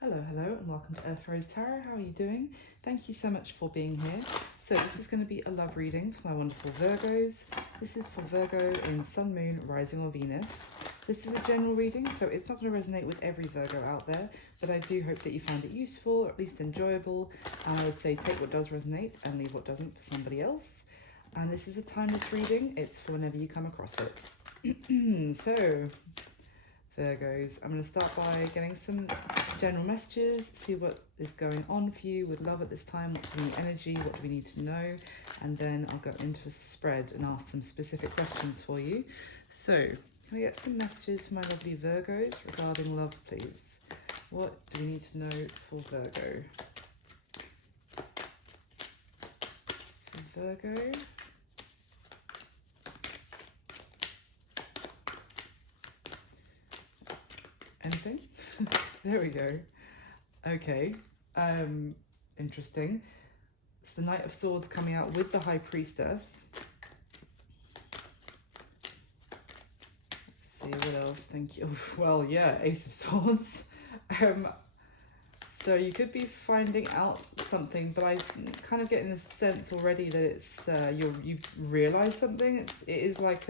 Hello, and welcome to Earth Rose Tarot. How are you doing? Thank you so much for being here. So this is going to be a love reading for my wonderful Virgos. This is for Virgo in Sun, Moon, Rising or Venus. This is a general reading, so it's not going to resonate with every Virgo out there, but I do hope that you found it useful, or at least enjoyable. And I would say take what does resonate and leave what doesn't for somebody else. And this is a timeless reading. It's for whenever you come across it. So, Virgos, I'm going to start by getting some general messages, see what is going on for you with love at this time, what's in the energy, what do we need to know, and then I'll go into a spread and ask some specific questions for you. So, can we get some messages for my lovely Virgos regarding love, please? What do we need to know for Virgo? Virgo. Anything? There we go. Okay. Interesting. It's the Knight of Swords coming out with the High Priestess. Let's see what else. Thank you. Well, yeah, Ace of Swords. So you could be finding out something, but I'm kind of getting a sense already that it's you've realised something. It is like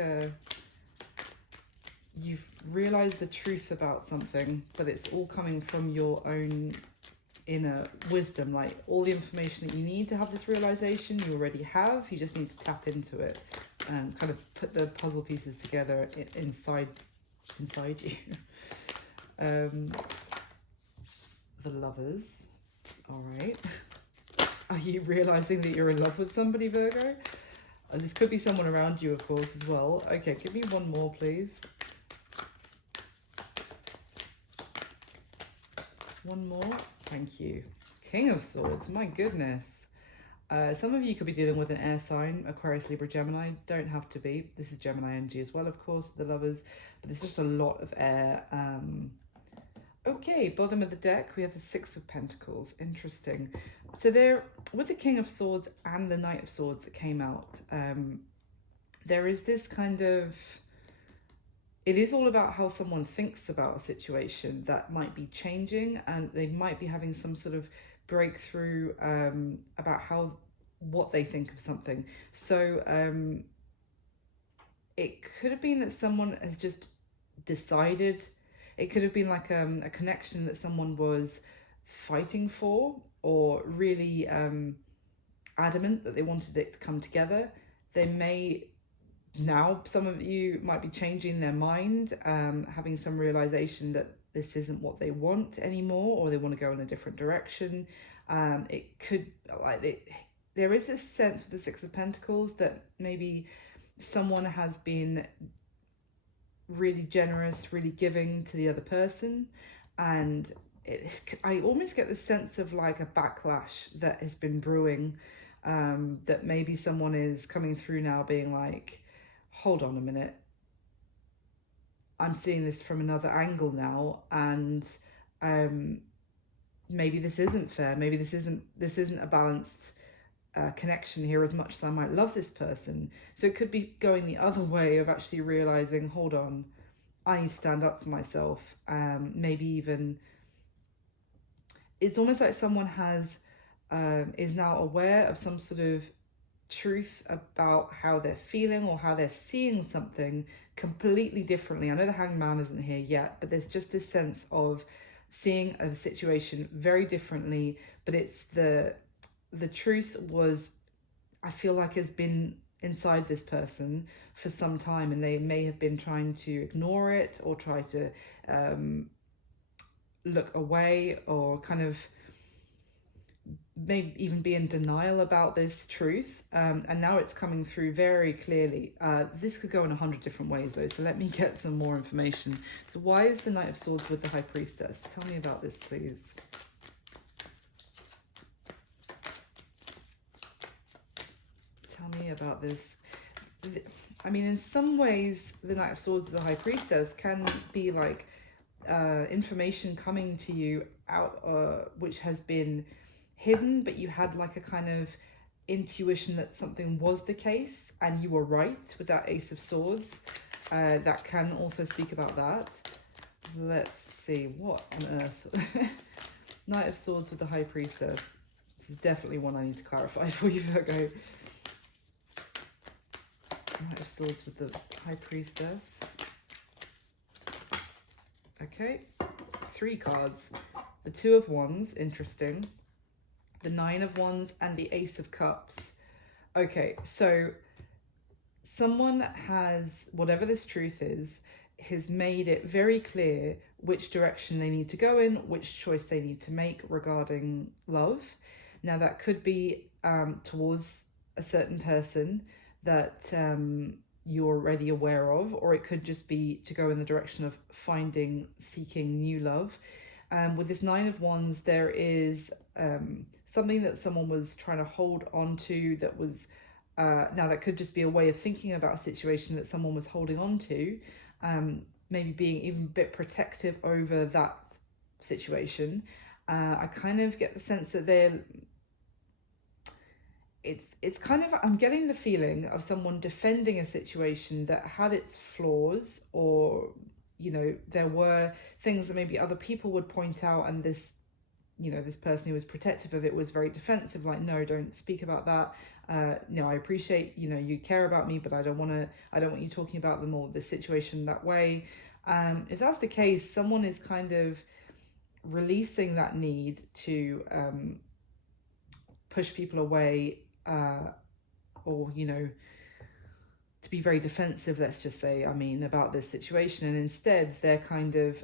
you've realized the truth about something, but it's all coming from your own inner wisdom. Like all the information that you need to have this realization, you already have. You just need to tap into it and kind of put the puzzle pieces together inside you. The Lovers. All right. Are you realizing that you're in love with somebody, Virgo? This could be someone around you, of course, as well. Okay, give me one more, please. One more. Thank you. King of Swords. My goodness. Some of you could be dealing with an air sign, Aquarius, Libra, Gemini. Don't have to be. This is Gemini energy as well, of course, the Lovers. But there's just a lot of air. Okay, bottom of the deck, we have the Six of Pentacles. Interesting. So there, with the King of Swords and the Knight of Swords that came out, there is this kind of... It is all about how someone thinks about a situation that might be changing, and they might be having some sort of breakthrough about what they think of something. So it could have been that someone has just decided. It could have been like a connection that someone was fighting for, or really adamant that they wanted it to come together. They may... Now, some of you might be changing their mind, having some realization that this isn't what they want anymore, or they want to go in a different direction. It could, there is this sense with the Six of Pentacles that maybe someone has been really generous, really giving to the other person, and I almost get the sense of like a backlash that has been brewing, that maybe someone is coming through now being like, hold on a minute, I'm seeing this from another angle now, and maybe this isn't fair, maybe this isn't a balanced connection here as much as I might love this person. So it could be going the other way of actually realizing, hold on, I need to stand up for myself. Maybe even it's almost like someone has is now aware of some sort of truth about how they're feeling or how they're seeing something completely differently. I know the Hanged Man isn't here yet, but there's just this sense of seeing a situation very differently. But it's the truth was, I feel like, has been inside this person for some time, and they may have been trying to ignore it or try to look away, or kind of maybe even be in denial about this truth, and now it's coming through very clearly. This could go in 100 different ways though, so let me get some more information. So why is the Knight of Swords with the High Priestess? Tell me about this, please. Tell me about this. I mean, in some ways the Knight of Swords with the High Priestess can be like information coming to you out which has been hidden, but you had like a kind of intuition that something was the case, and you were right with that Ace of Swords. That can also speak about that. Let's see, what on earth? Knight of Swords with the High Priestess. This is definitely one I need to clarify for you, Virgo. Knight of Swords with the High Priestess. Okay, 3 cards. The Two of Wands, interesting. The Nine of Wands and the Ace of Cups. Okay, so someone has, whatever this truth is, has made it very clear which direction they need to go in, which choice they need to make regarding love. Now that could be towards a certain person that you're already aware of, or it could just be to go in the direction of seeking new love. With this Nine of Wands, there is something that someone was trying to hold on to that was, now that could just be a way of thinking about a situation that someone was holding on to, maybe being even a bit protective over that situation. I kind of get the sense that it's kind of, I'm getting the feeling of someone defending a situation that had its flaws, or, you know, there were things that maybe other people would point out, and this, you know, this person who was protective of it was very defensive, like, no, don't speak about that. No, I appreciate, you know, you care about me, but I don't want you talking about them or the situation that way. If that's the case, someone is kind of releasing that need to push people away, or, you know, to be very defensive, let's just say, I mean, about this situation. And instead they're kind of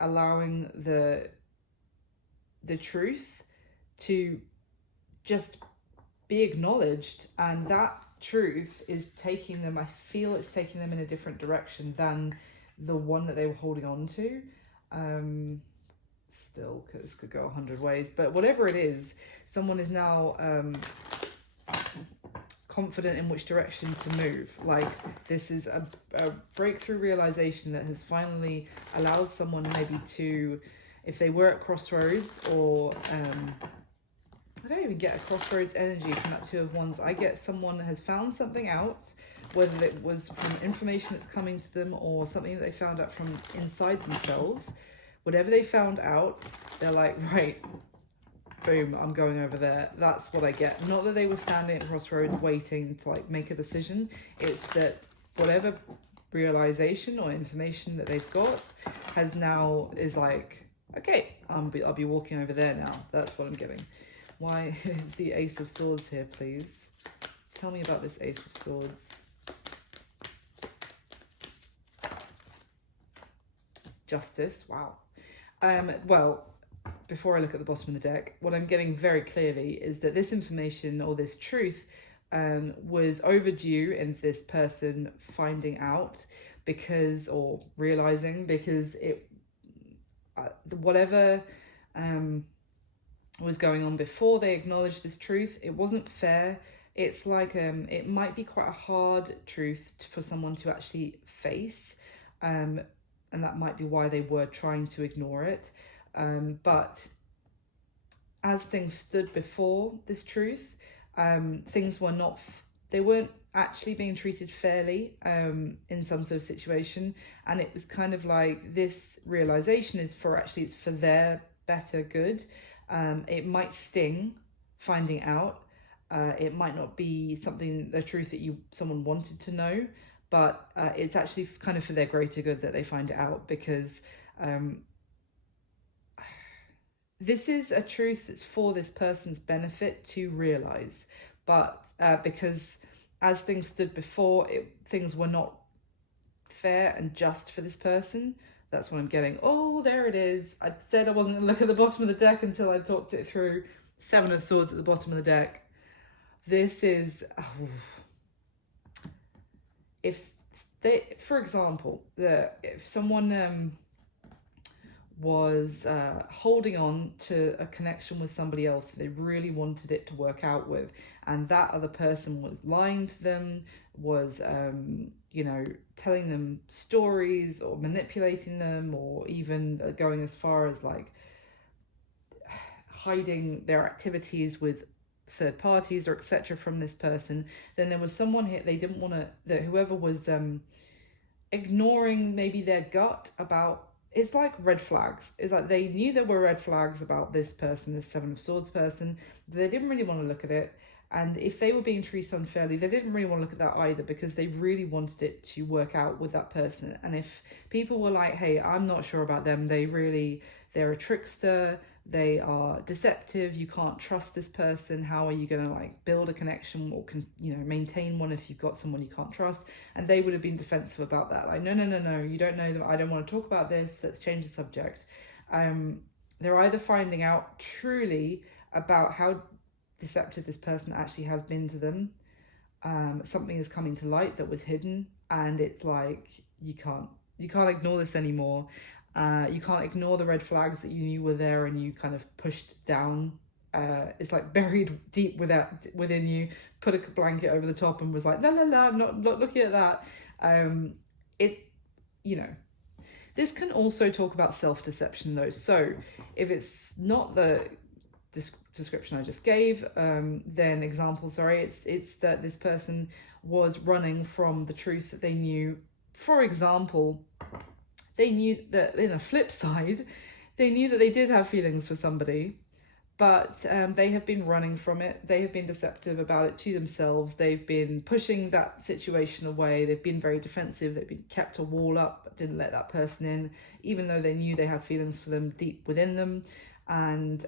allowing the truth to just be acknowledged, and that truth is taking them, I feel it's taking them in a different direction than the one that they were holding on to. Still, because this could go 100 ways, but whatever it is, someone is now confident in which direction to move. Like, this is a breakthrough realization that has finally allowed someone maybe to, if they were at crossroads, or I don't even get a crossroads energy from that Two of Wands. I get someone has found something out, whether it was from information that's coming to them or something that they found out from inside themselves. Whatever they found out, they're like, right, boom, I'm going over there. That's what I get. Not that they were standing at crossroads waiting to like make a decision. It's that whatever realization or information that they've got has now is like, okay, I'll be walking over there now. That's what I'm getting. Why is the Ace of Swords here, please? Tell me about this Ace of Swords. Justice, wow. Well, before I look at the bottom of the deck, what I'm getting very clearly is that this information or this truth was overdue in this person finding out, because, or realizing, because it, whatever was going on before they acknowledged this truth, it wasn't fair. It's like, it might be quite a hard truth for someone to actually face, and that might be why they were trying to ignore it. But as things stood before this truth, things were not, they weren't actually being treated fairly in some sort of situation. And it was kind of like, this realization is for, actually it's for their better good. It might sting finding out. It might not be something, the truth that someone wanted to know, but it's actually kind of for their greater good that they find it out, because this is a truth that's for this person's benefit to realize. But because as things stood before, things were not fair and just for this person. That's what I'm getting. Oh, there it is. I said I wasn't going to look at the bottom of the deck until I talked it through. Seven of Swords at the bottom of the deck. This is, if they, for example, if someone was holding on to a connection with somebody else they really wanted it to work out with, and that other person was lying to them, was you know, telling them stories or manipulating them, or even going as far as like hiding their activities with third parties or etc. from this person, then there was someone here, they didn't want to, that whoever was ignoring maybe their gut about it's like red flags. It's like they knew there were red flags about this person, this Seven of Swords person, but they didn't really want to look at it. And if they were being treated unfairly, they didn't really want to look at that either, because they really wanted it to work out with that person. And if people were like, hey, I'm not sure about them, they're a trickster, they are deceptive, you can't trust this person, how are you going to like build a connection or maintain one if you've got someone you can't trust? And they would have been defensive about that, like, no, you don't know them, I don't want to talk about this, let's change the subject. They're either finding out truly about how deceptive this person actually has been to them. Something is coming to light that was hidden, and it's like you can't ignore this anymore. You can't ignore the red flags that you knew were there and you kind of pushed down. It's like buried deep within you, put a blanket over the top and was like, no, I'm not looking at that. This can also talk about self-deception though. So if it's not the description I just gave, then example, it's that this person was running from the truth that they knew. For example, they knew that, in a flip side, they knew that they did have feelings for somebody, but they have been running from it. They have been deceptive about it to themselves. They've been pushing that situation away. They've been very defensive. They've been kept a wall up, didn't let that person in, even though they knew they had feelings for them deep within them. And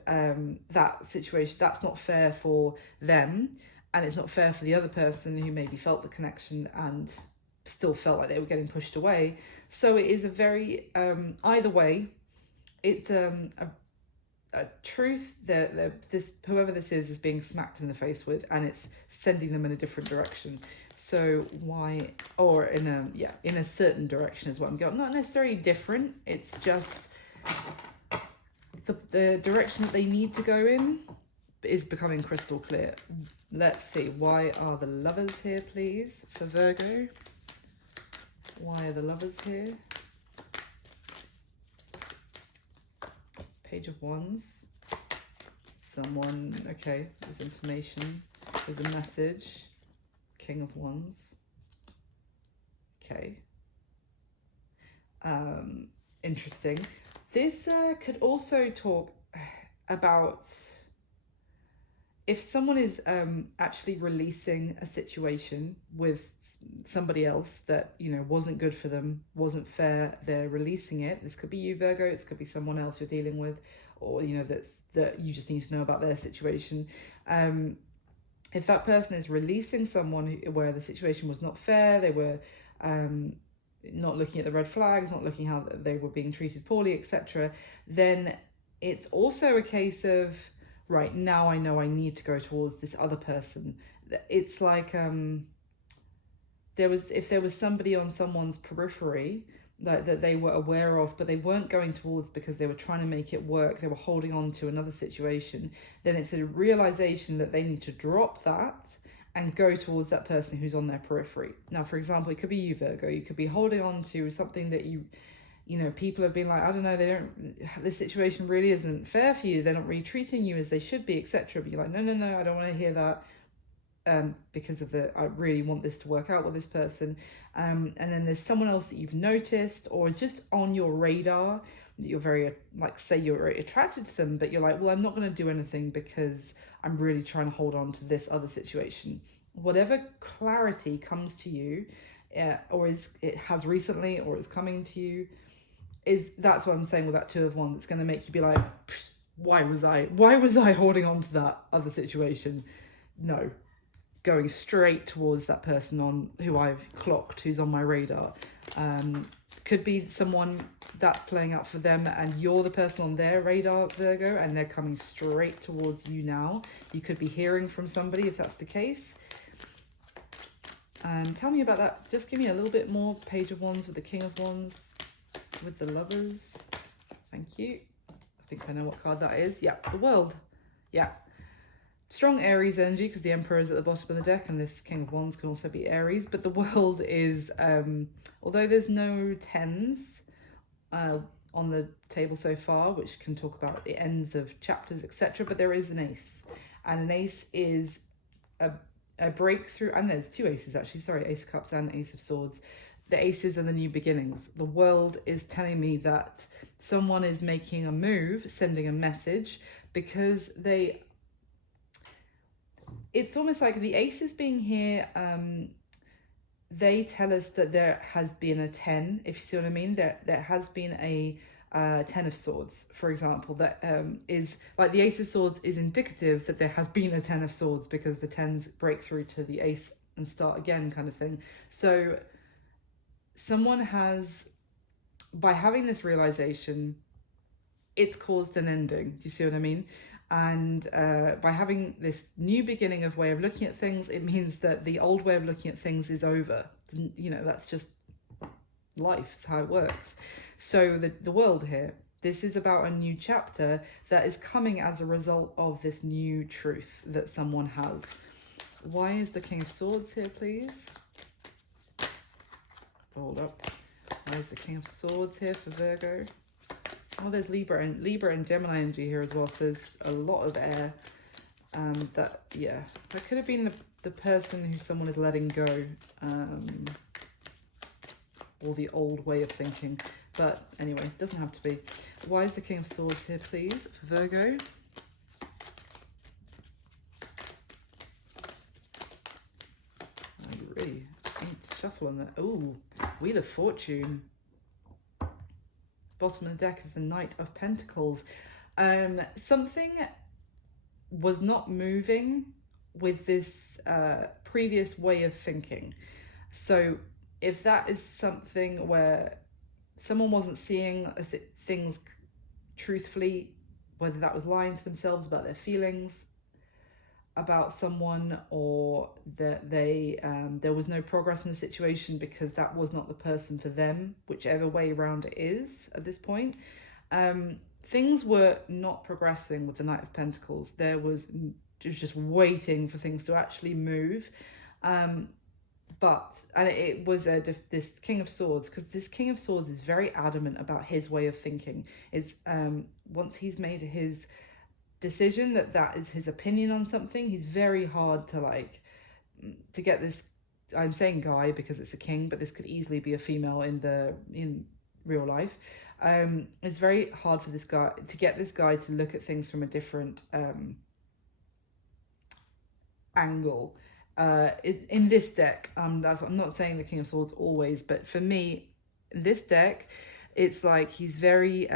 that situation, that's not fair for them, and it's not fair for the other person who maybe felt the connection and still felt like they were getting pushed away. So it is a very either way, it's a truth that whoever this is being smacked in the face with, and it's sending them in a different direction. So why, or in a certain direction is what I'm going. Not necessarily different, it's just the direction that they need to go in is becoming crystal clear. Let's see, why are the Lovers here, please, for Virgo? Why are the Lovers here? Page of Wands. Someone, okay, there's information, there's a message. King of Wands. Okay. Interesting. This could also talk about if someone is actually releasing a situation with somebody else that, wasn't good for them, wasn't fair, they're releasing it. This could be you, Virgo, it could be someone else you're dealing with, or, that you just need to know about their situation. If that person is releasing someone where the situation was not fair, they were not looking at the red flags, not looking how they were being treated poorly, etc., then it's also a case of, right, now I know I need to go towards this other person. It's like if there was somebody on someone's periphery that they were aware of, but they weren't going towards because they were trying to make it work, they were holding on to another situation, then it's a realization that they need to drop that and go towards that person who's on their periphery. Now, for example, it could be you, Virgo. You could be holding on to something that people have been like, I don't know, this situation really isn't fair for you. They're not really treating you as they should be, etc. But you're like, no, I don't want to hear that. Because I really want this to work out with this person. And then there's someone else that you've noticed or is just on your radar. You're very, say you're very attracted to them, but you're like, well, I'm not going to do anything because I'm really trying to hold on to this other situation. Whatever clarity comes to you, or it has recently, or is coming to you, that's what I'm saying with that Two of Wands. It's going to make you be like, why was I holding on to that other situation? No. Going straight towards that person who I've clocked, who's on my radar. Could be someone that's playing out for them and you're the person on their radar, Virgo, and they're coming straight towards you now. You could be hearing from somebody if that's the case. Tell me about that. Just give me a little bit more. Page of Wands with the King of Wands with the Lovers. Thank you. I think I know what card that is. Yeah, the World. Yeah. Strong Aries energy because the Emperor is at the bottom of the deck, and this King of Wands can also be Aries. But the World is, although there's no tens on the table so far, which can talk about the ends of chapters, etc., but there is an ace. And an ace is a breakthrough, and there's two aces actually, sorry, Ace of Cups and Ace of Swords. the aces are the new beginnings. The world is telling me that someone is making a move, sending a message, because it's almost like the aces being here, they tell us that there has been a 10, if you see what I mean. There has been a 10 of swords, for example, that is like the ace of swords is indicative that there has been a 10 of swords, because the 10s break through to the ace and start again kind of thing. So someone has, by having this realization, it's caused an ending. Do you see what I mean? And by having this new beginning of way of looking at things, it means that the old way of looking at things is over. You know, that's just life. It's how it works. So the world here, this is about a new chapter that is coming as a result of this new truth that someone has. Why is the King of Swords here, please? Hold up. Why is the King of Swords here for Virgo? Oh, there's Libra and Gemini energy here as well. So there's a lot of air. That could have been the person who someone is letting go, or the old way of thinking. But anyway, it doesn't have to be. Why is the King of Swords here, please, for Virgo? Oh, you really need to shuffle on that. Ooh, Wheel of Fortune. Bottom of the deck is the Knight of Pentacles. Something was not moving with this previous way of thinking. So if that is something where someone wasn't seeing things truthfully, whether that was lying to themselves about their feelings about someone, or that there was no progress in the situation because that was not the person for them, whichever way around it is at this point. Things were not progressing with the Knight of Pentacles. It was just waiting for things to actually move. But it was this King of Swords, because this King of Swords is very adamant about his way of thinking. Is once he's made his decision that is his opinion on something, he's very hard to get this. I'm saying guy because it's a king, but this could easily be a female in real life. It's very hard for this guy to get this guy to look at things from a different angle. In this deck, I'm not saying the King of Swords always, but for me, this deck, it's like he's very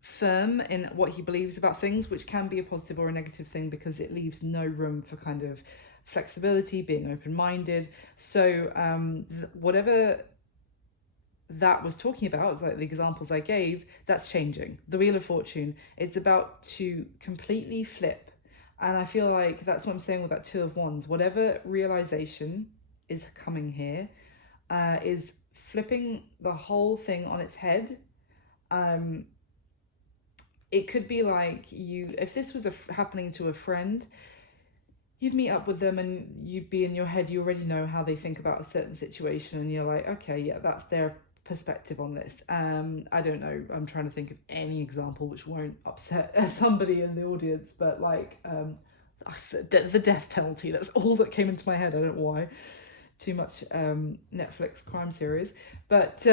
firm in what he believes about things, which can be a positive or a negative thing because it leaves no room for kind of flexibility, being open-minded. So whatever that was talking about, it's like the examples I gave, that's changing. The Wheel of Fortune, it's about to completely flip. And I feel like that's what I'm saying with that Two of Wands. Whatever realization is coming here is flipping the whole thing on its head. It could be like if this was happening to a friend, you'd meet up with them and you'd be in your head, you already know how they think about a certain situation, and you're like, okay, yeah, that's their perspective on this. I don't know, I'm trying to think of any example which won't upset somebody in the audience, but like the death penalty, that's all that came into my head. I don't know why. Too much Netflix crime series. But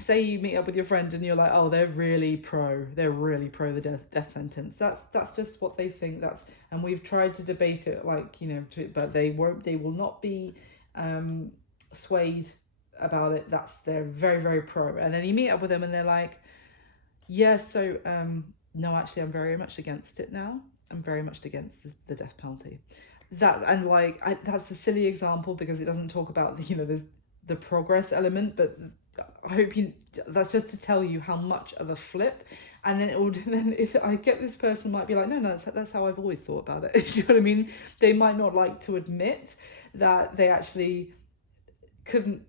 say you meet up with your friend and you're like, oh, they're really pro the death sentence. That's just what they think. And we've tried to debate it, like, but they will not be swayed about it. They're very, very pro. And then you meet up with them and they're like, yeah, so no, actually I'm very much against it now. I'm very much against the death penalty. That's a silly example because it doesn't talk about there's the progress element, but I hope that's just to tell you how much of a flip. And then if I get this person might be like, no, that's how I've always thought about it. You know what I mean? They might not like to admit that they actually couldn't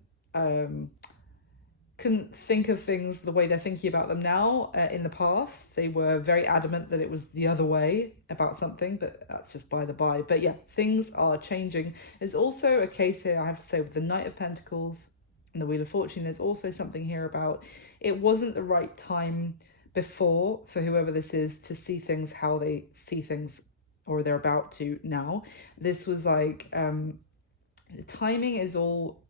think of things the way they're thinking about them now. In the past, they were very adamant that it was the other way about something, but that's just by the by. But yeah, things are changing. There's also a case here, I have to say, with the Knight of Pentacles and the Wheel of Fortune. There's also something here about it wasn't the right time before for whoever this is to see things how they see things, or they're about to now. This was like the timing is all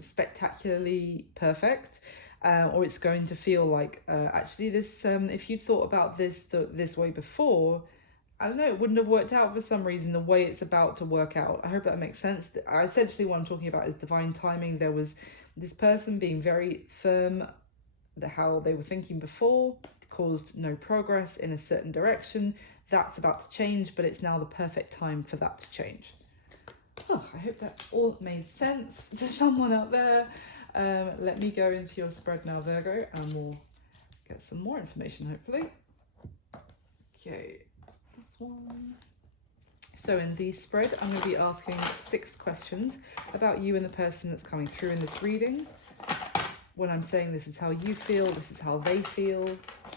spectacularly perfect, or it's going to feel like actually this if you'd thought about this way before, I don't know, it wouldn't have worked out for some reason the way it's about to work out. I hope that makes sense. Essentially what I'm talking about is divine timing. There was this person being very firm that how they were thinking before caused no progress in a certain direction. That's about to change, but it's now the perfect time for that to change. Oh, I hope that all made sense to someone out there. Let me go into your spread now, Virgo, and we'll get some more information, hopefully. Okay, this one. So in the spread, I'm going to be asking 6 questions about you and the person that's coming through in this reading. When I'm saying this is how you feel, this is how they feel,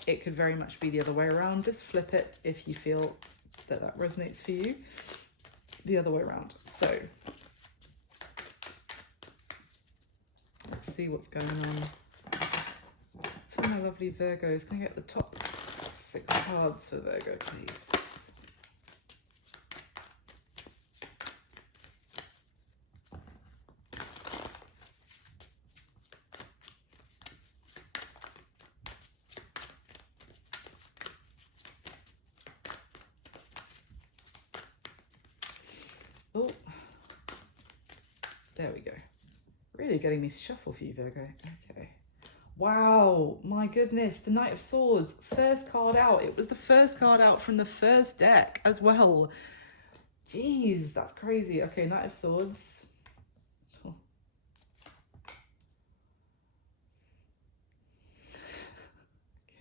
it could very much be the other way around. Just flip it if you feel that that resonates for you. The other way around. So let's see what's going on for my lovely Virgos. Can I get the top 6 cards for Virgo, please? Oh, there we go. Really getting me shuffle for you, Virgo. Okay. Wow, my goodness, the Knight of Swords, first card out. It was the first card out from the first deck as well. Jeez, that's crazy. Okay, Knight of Swords. Oh.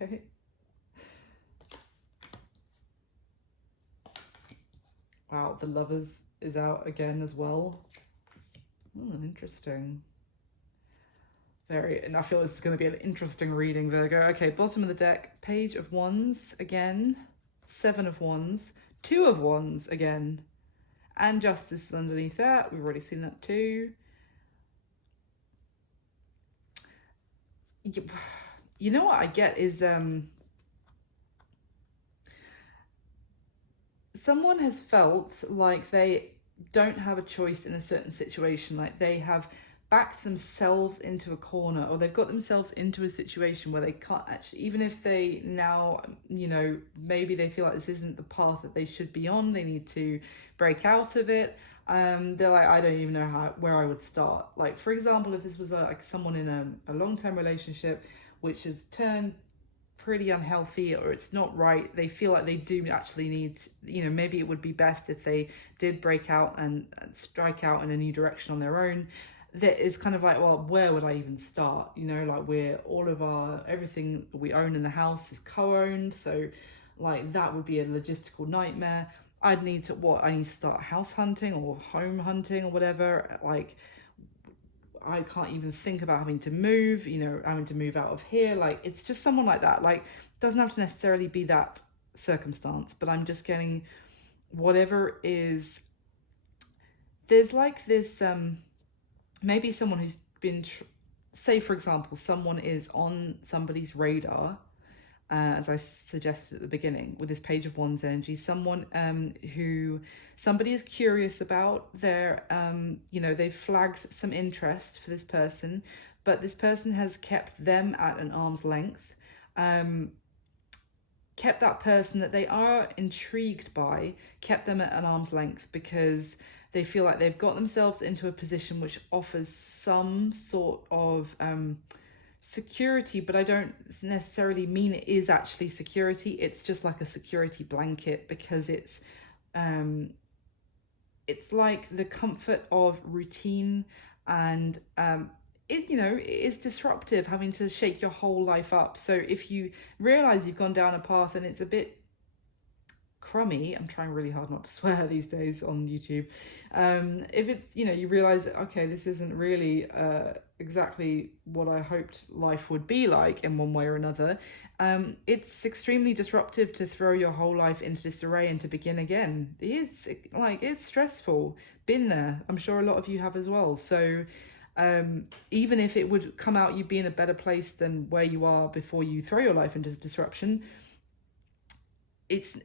Okay. Wow, the Lovers is out again as well. Interesting. And I feel this is going to be an interesting reading, Virgo. Okay, bottom of the deck, Page of Wands again, 7 of Wands, 2 of Wands again, and Justice underneath that. We've already seen that too. You know what I get is someone has felt like they don't have a choice in a certain situation, like they have backed themselves into a corner, or they've got themselves into a situation where they can't actually, even if they now, you know, maybe they feel like this isn't the path that they should be on, they need to break out of it. They're like, I don't even know where I would start. Like, for example, if this was like someone in a long-term relationship which has turned pretty unhealthy, or it's not right, they feel like they do actually need, you know, maybe it would be best if they did break out and strike out in a new direction on their own. That is kind of like, well, where would I even start? You know, like everything we own in the house is co-owned, so like that would be a logistical nightmare. I need to start house hunting or home hunting or whatever. Like, I can't even think about having to move, you know, having to move out of here. Like, it's just someone like that. Like, doesn't have to necessarily be that circumstance, but I'm just getting whatever is, there's like this, maybe someone who's been, say for example, someone is on somebody's radar, as I suggested at the beginning with this Page of Wands energy, someone who somebody is curious about, their you know, they've flagged some interest for this person, but this person has kept them at an arm's length, kept that person that they are intrigued by, kept them at an arm's length because they feel like they've got themselves into a position which offers some sort of security, but I don't necessarily mean it is actually security. It's just like a security blanket, because it's like the comfort of routine, and it, you know, it is disruptive having to shake your whole life up. So if you realize you've gone down a path and it's a bit crummy, I'm trying really hard not to swear these days on YouTube, if it's, you know, you realize that, okay, this isn't really exactly what I hoped life would be like in one way or another, it's extremely disruptive to throw your whole life into disarray and to begin again. It's stressful. Been there. I'm sure a lot of you have as well. So even if it would come out you'd be in a better place than where you are before you throw your life into disruption,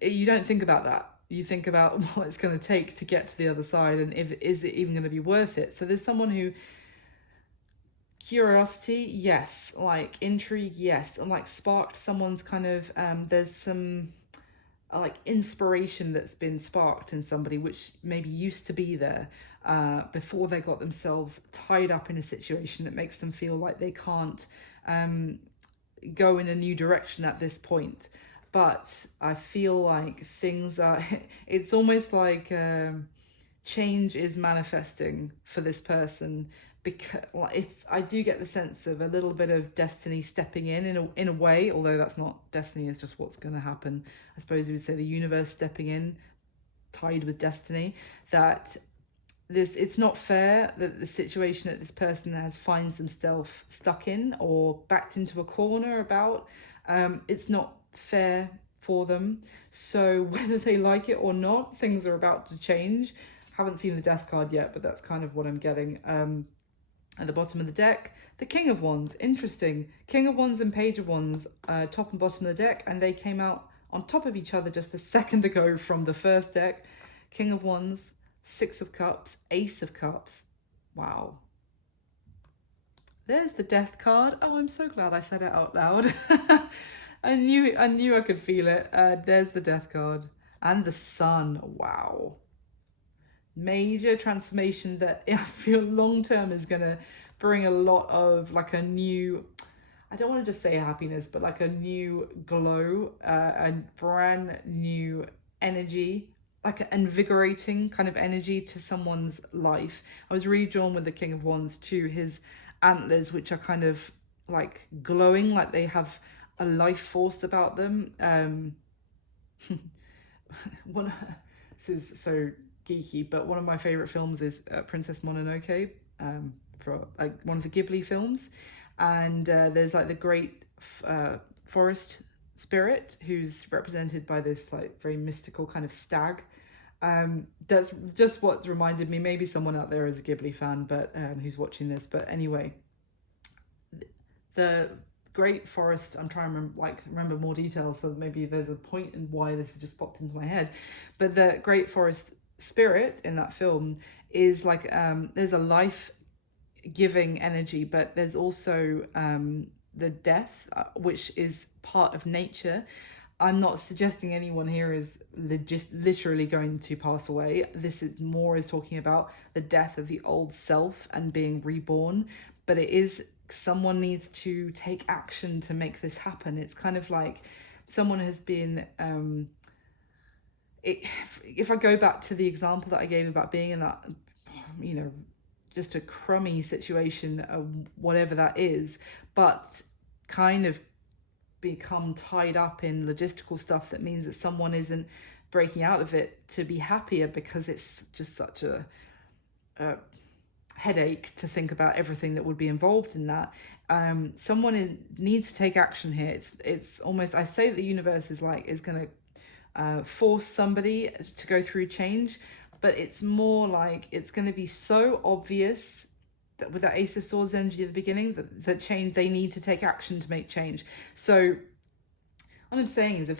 you don't think about that. You think about what it's going to take to get to the other side, and is it even going to be worth it. So there's someone who Curiosity, yes. Like intrigue, yes. And like sparked someone's kind of there's some like inspiration that's been sparked in somebody which maybe used to be there before they got themselves tied up in a situation that makes them feel like they can't go in a new direction at this point. But I feel like things are it's almost like change is manifesting for this person, because it's, I do get the sense of a little bit of destiny stepping in a way, although that's not destiny, is just what's going to happen. I suppose you would say the universe stepping in, tied with destiny, that this, it's not fair that the situation that this person has finds themselves stuck in or backed into a corner about, it's not fair for them. So whether they like it or not, things are about to change. Haven't seen the death card yet, but that's kind of what I'm getting. At the bottom of the deck, the King of Wands. Interesting. King of Wands and Page of Wands, top and bottom of the deck, and they came out on top of each other just a second ago from the first deck. King of Wands, Six of Cups, Ace of Cups. Wow. There's the death card. Oh, I'm so glad I said it out loud. I knew I could feel it. There's the death card. And the Sun. Wow. Major transformation that I feel long term is going to bring a lot of like a new, I don't want to just say happiness, but like a new glow, a brand new energy, like an invigorating kind of energy to someone's life. I was really drawn with the King of Wands to his antlers, which are kind of like glowing, like they have a life force about them. This is so geeky, but one of my favorite films is Princess Mononoke, for like one of the Ghibli films, and there's like the great forest spirit who's represented by this like very mystical kind of stag. That's just what's reminded me. Maybe someone out there is a Ghibli fan, but who's watching this. But anyway, the great forest, I'm trying to remember more details, so maybe there's a point in why this has just popped into my head. But the great forest spirit in that film is like there's a life giving energy, but there's also the death, which is part of nature. I'm not suggesting anyone here is just literally going to pass away. This is talking about the death of the old self and being reborn, but it is, someone needs to take action to make this happen. It's kind of like someone has been if I go back to the example that I gave about being in that, just a crummy situation, whatever that is, but kind of become tied up in logistical stuff that means that someone isn't breaking out of it to be happier, because it's just such a headache to think about everything that would be involved in that. Someone needs to take action here. It's almost, I say that the universe is going to force somebody to go through change, but it's more like it's going to be so obvious that with that Ace of Swords energy at the beginning, that change, they need to take action to make change. So what I'm saying is, if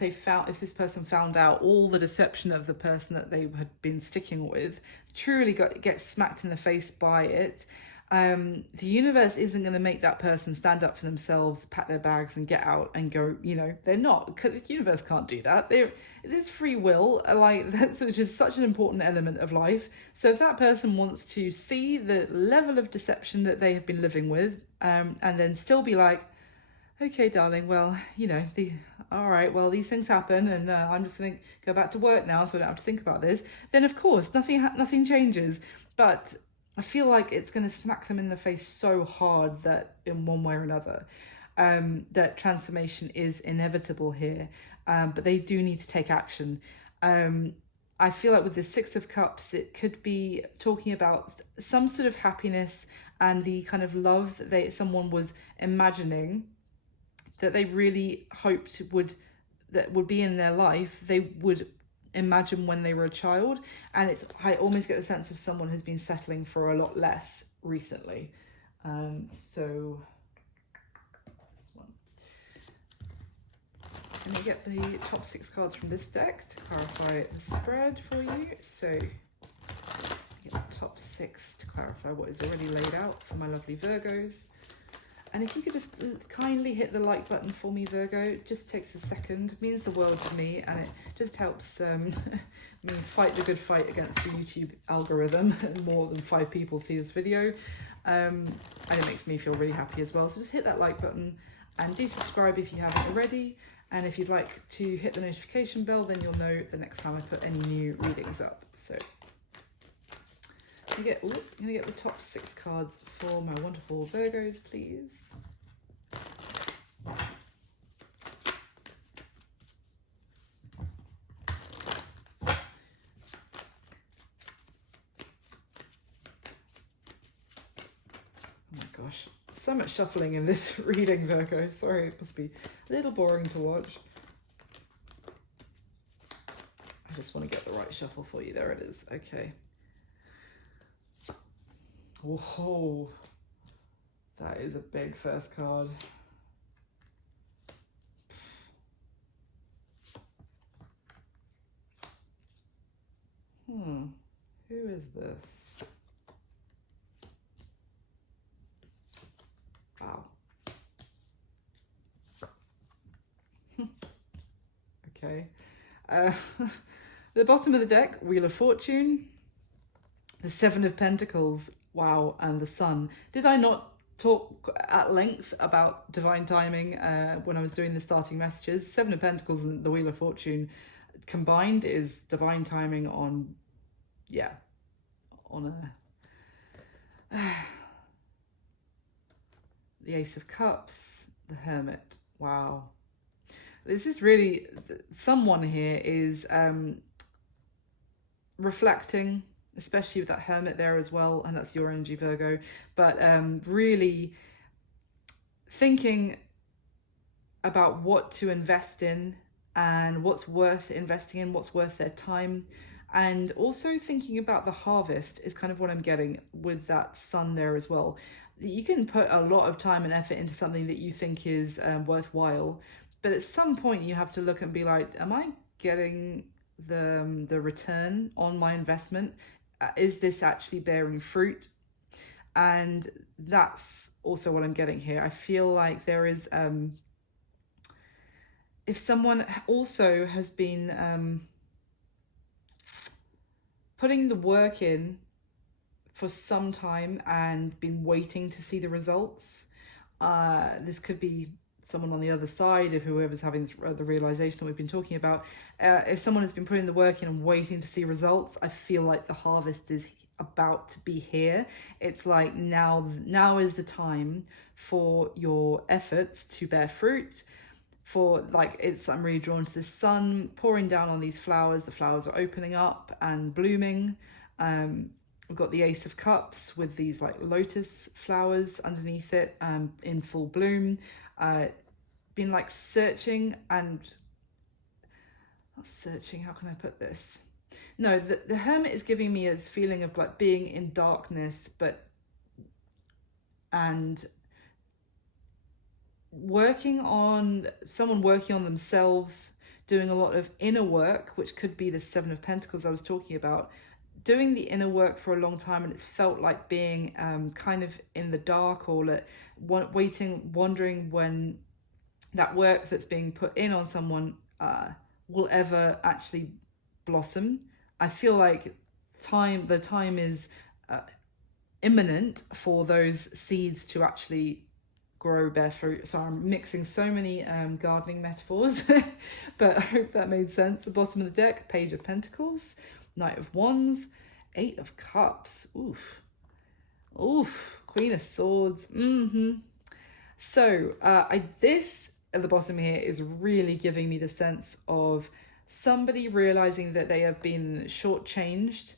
this person found out all the deception of the person that they had been sticking with, truly gets smacked in the face by it, the universe isn't going to make that person stand up for themselves, pack their bags and get out and go. They're not. The universe can't do that. It is free will, which is such an important element of life. So if that person wants to see the level of deception that they have been living with, and then still be like, okay, darling, well, all right, well, these things happen, and I'm just going to go back to work now, so I don't have to think about this, then of course nothing changes. But I feel like it's going to smack them in the face so hard that in one way or another, that transformation is inevitable here, but they do need to take action. I feel like with the Six of Cups, it could be talking about some sort of happiness and the kind of love that someone was imagining, that they really hoped would be in their life, they would imagine when they were a child. And I almost get the sense of someone who's been settling for a lot less recently. So this one. Let me get the top 6 cards from this deck to clarify the spread for you. So get the top 6 to clarify what is already laid out for my lovely Virgos. And if you could just kindly hit the like button for me, Virgo, it just takes a second, it means the world to me, and it just helps me fight the good fight against the YouTube algorithm, and more than 5 people see this video. And it makes me feel really happy as well. So just hit that like button and do subscribe if you haven't already. And if you'd like to hit the notification bell, then you'll know the next time I put any new readings up. So I'm gonna get the top 6 cards for my wonderful Virgos, please. Gosh, so much shuffling in this reading, Virgo. Sorry, it must be a little boring to watch. I just want to get the right shuffle for you. There it is. Okay. Whoa, that is a big first card. Who is this? Wow. Okay. The bottom of the deck, Wheel of Fortune, the 7 of Pentacles, wow, and the Sun. Did I not talk at length about divine timing when I was doing the starting messages? 7 of Pentacles and the Wheel of Fortune combined is divine timing on, yeah, on a... the Ace of Cups, the Hermit, wow. This is really, someone here is reflecting, especially with that Hermit there as well, and that's your energy, Virgo, but really thinking about what to invest in and what's worth investing in, what's worth their time, and also thinking about the harvest is kind of what I'm getting with that Sun there as well. You can put a lot of time and effort into something that you think is worthwhile, but at some point you have to look and be like, am I getting the return on my investment? Is this actually bearing fruit? And that's also what I'm getting here. I feel like there is, if someone also has been putting the work in for some time and been waiting to see the results, this could be someone on the other side of whoever's having the realization that we've been talking about. If someone has been putting the work in and waiting to see results, I feel like the harvest is about to be here. It's like now is the time for your efforts to bear fruit. For like, I'm really drawn to the sun pouring down on these flowers. The flowers are opening up and blooming. We've got the Ace of Cups with these like lotus flowers underneath it, in full bloom. Been like searching and not searching, how can I put this? No, the Hermit is giving me a feeling of like being in darkness, and someone working on themselves, doing a lot of inner work, which could be the 7 of Pentacles I was talking about, doing the inner work for a long time, and it's felt like being kind of in the dark, or wondering when that work that's being put in on someone will ever actually blossom. I feel like the time is imminent for those seeds to actually grow, bear fruit. So I'm mixing so many gardening metaphors, but I hope that made sense. The bottom of the deck, Page of Pentacles, Knight of Wands, 8 of Cups, oof, Queen of Swords. So this at the bottom here is really giving me the sense of somebody realizing that they have been shortchanged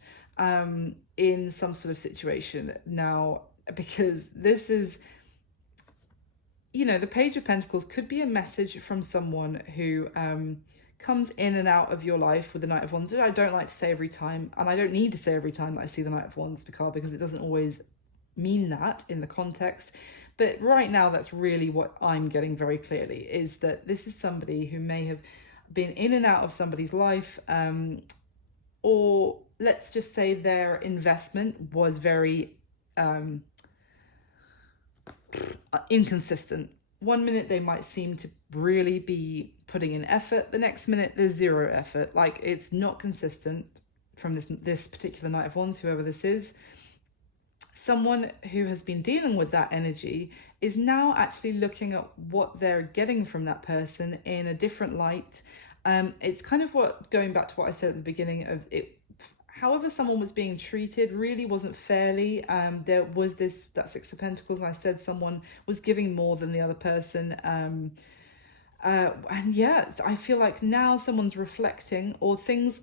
in some sort of situation now, because this is, the Page of Pentacles could be a message from someone who comes in and out of your life with the Knight of Wands. I don't like to say every time, and I don't need to say every time that I see the Knight of Wands card, because it doesn't always mean that in the context. But right now, that's really what I'm getting very clearly, is that this is somebody who may have been in and out of somebody's life, or let's just say their investment was very inconsistent. One minute they might seem to really be putting in effort, the next minute there's zero effort. Like, it's not consistent from this particular Knight of Wands, whoever this is. Someone who has been dealing with that energy is now actually looking at what they're getting from that person in a different light. It's kind of going back to what I said at the beginning of it. However someone was being treated really wasn't fairly. There was that Six of Pentacles, and I said someone was giving more than the other person. And yeah, I feel like now someone's reflecting, or things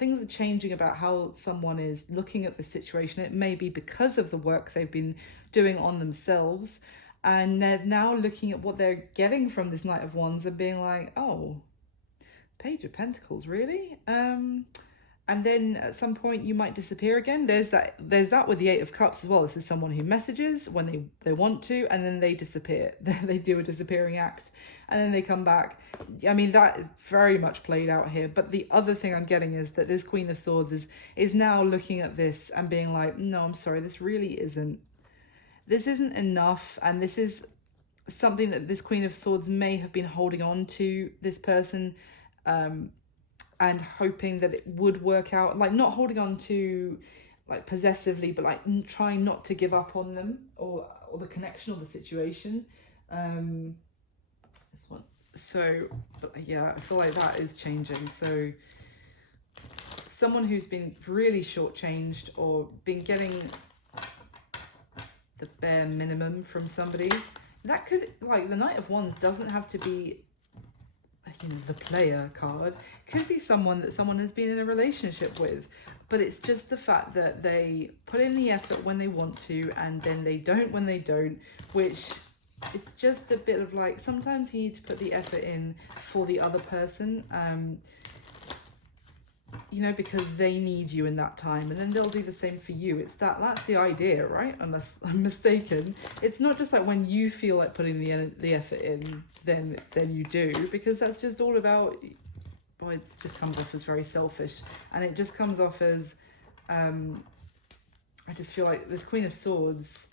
are changing about how someone is looking at the situation. It may be because of the work they've been doing on themselves, and they're now looking at what they're getting from this Knight of Wands and being like, oh, Page of Pentacles, really? And then at some point you might disappear again. There's that with the Eight of Cups as well. This is someone who messages when they want to, and then they disappear. They do a disappearing act, and then they come back. I mean, that is very much played out here. But the other thing I'm getting is that this Queen of Swords is now looking at this and being like, no, I'm sorry, this isn't enough. And this is something that this Queen of Swords may have been holding on to this person, and hoping that it would work out, like not holding on to like possessively, but like trying not to give up on them or the connection or the situation. This one. So, but yeah, I feel like that is changing. So someone who's been really shortchanged or been getting the bare minimum from somebody, that could, like, the Knight of Wands doesn't have to be, you know, the player card. Could be someone that someone has been in a relationship with, but it's just the fact that they put in the effort when they want to, and then they don't when they don't, which it's just a bit of like, sometimes you need to put the effort in for the other person, you know, because they need you in that time, and then they'll do the same for you. That's the idea, right? Unless I'm mistaken. It's not just like when you feel like putting the effort in, then you do, because that's just all about, boy, it just comes off as very selfish, and it just comes off as I just feel like this Queen of Swords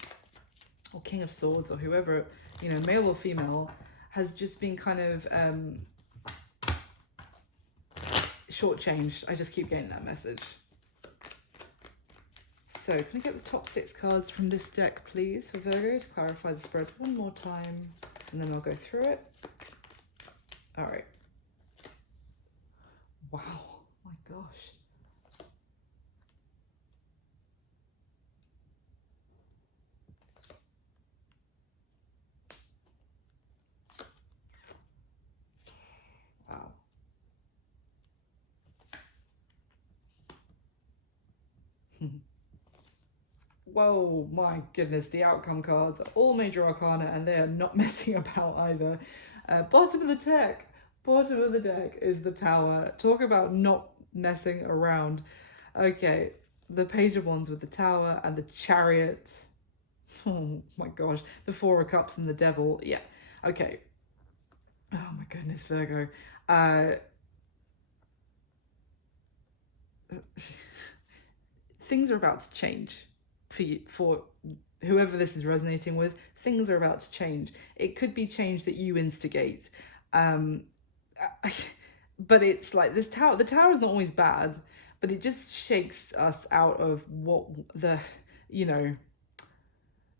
or King of Swords or whoever, you know, male or female, has just been kind of shortchanged. I just keep getting that message. So can I get the top 6 cards from this deck, please, for Virgo, to clarify the spread one more time, and then I'll go through it. All right. Wow, my gosh. Wow. Whoa, my goodness, the outcome cards are all major arcana, and they are not messing about either. Bottom of the deck is the Tower. Talk about not messing around. Okay, the Page of Wands with the Tower and the Chariot. Oh my gosh, the Four of Cups and the Devil. Yeah, okay. Oh my goodness, Virgo. Things are about to change for whoever this is resonating with. Things are about to change. It could be change that you instigate, but it's like this tower. The tower is not always bad, but it just shakes us out of what the, you know,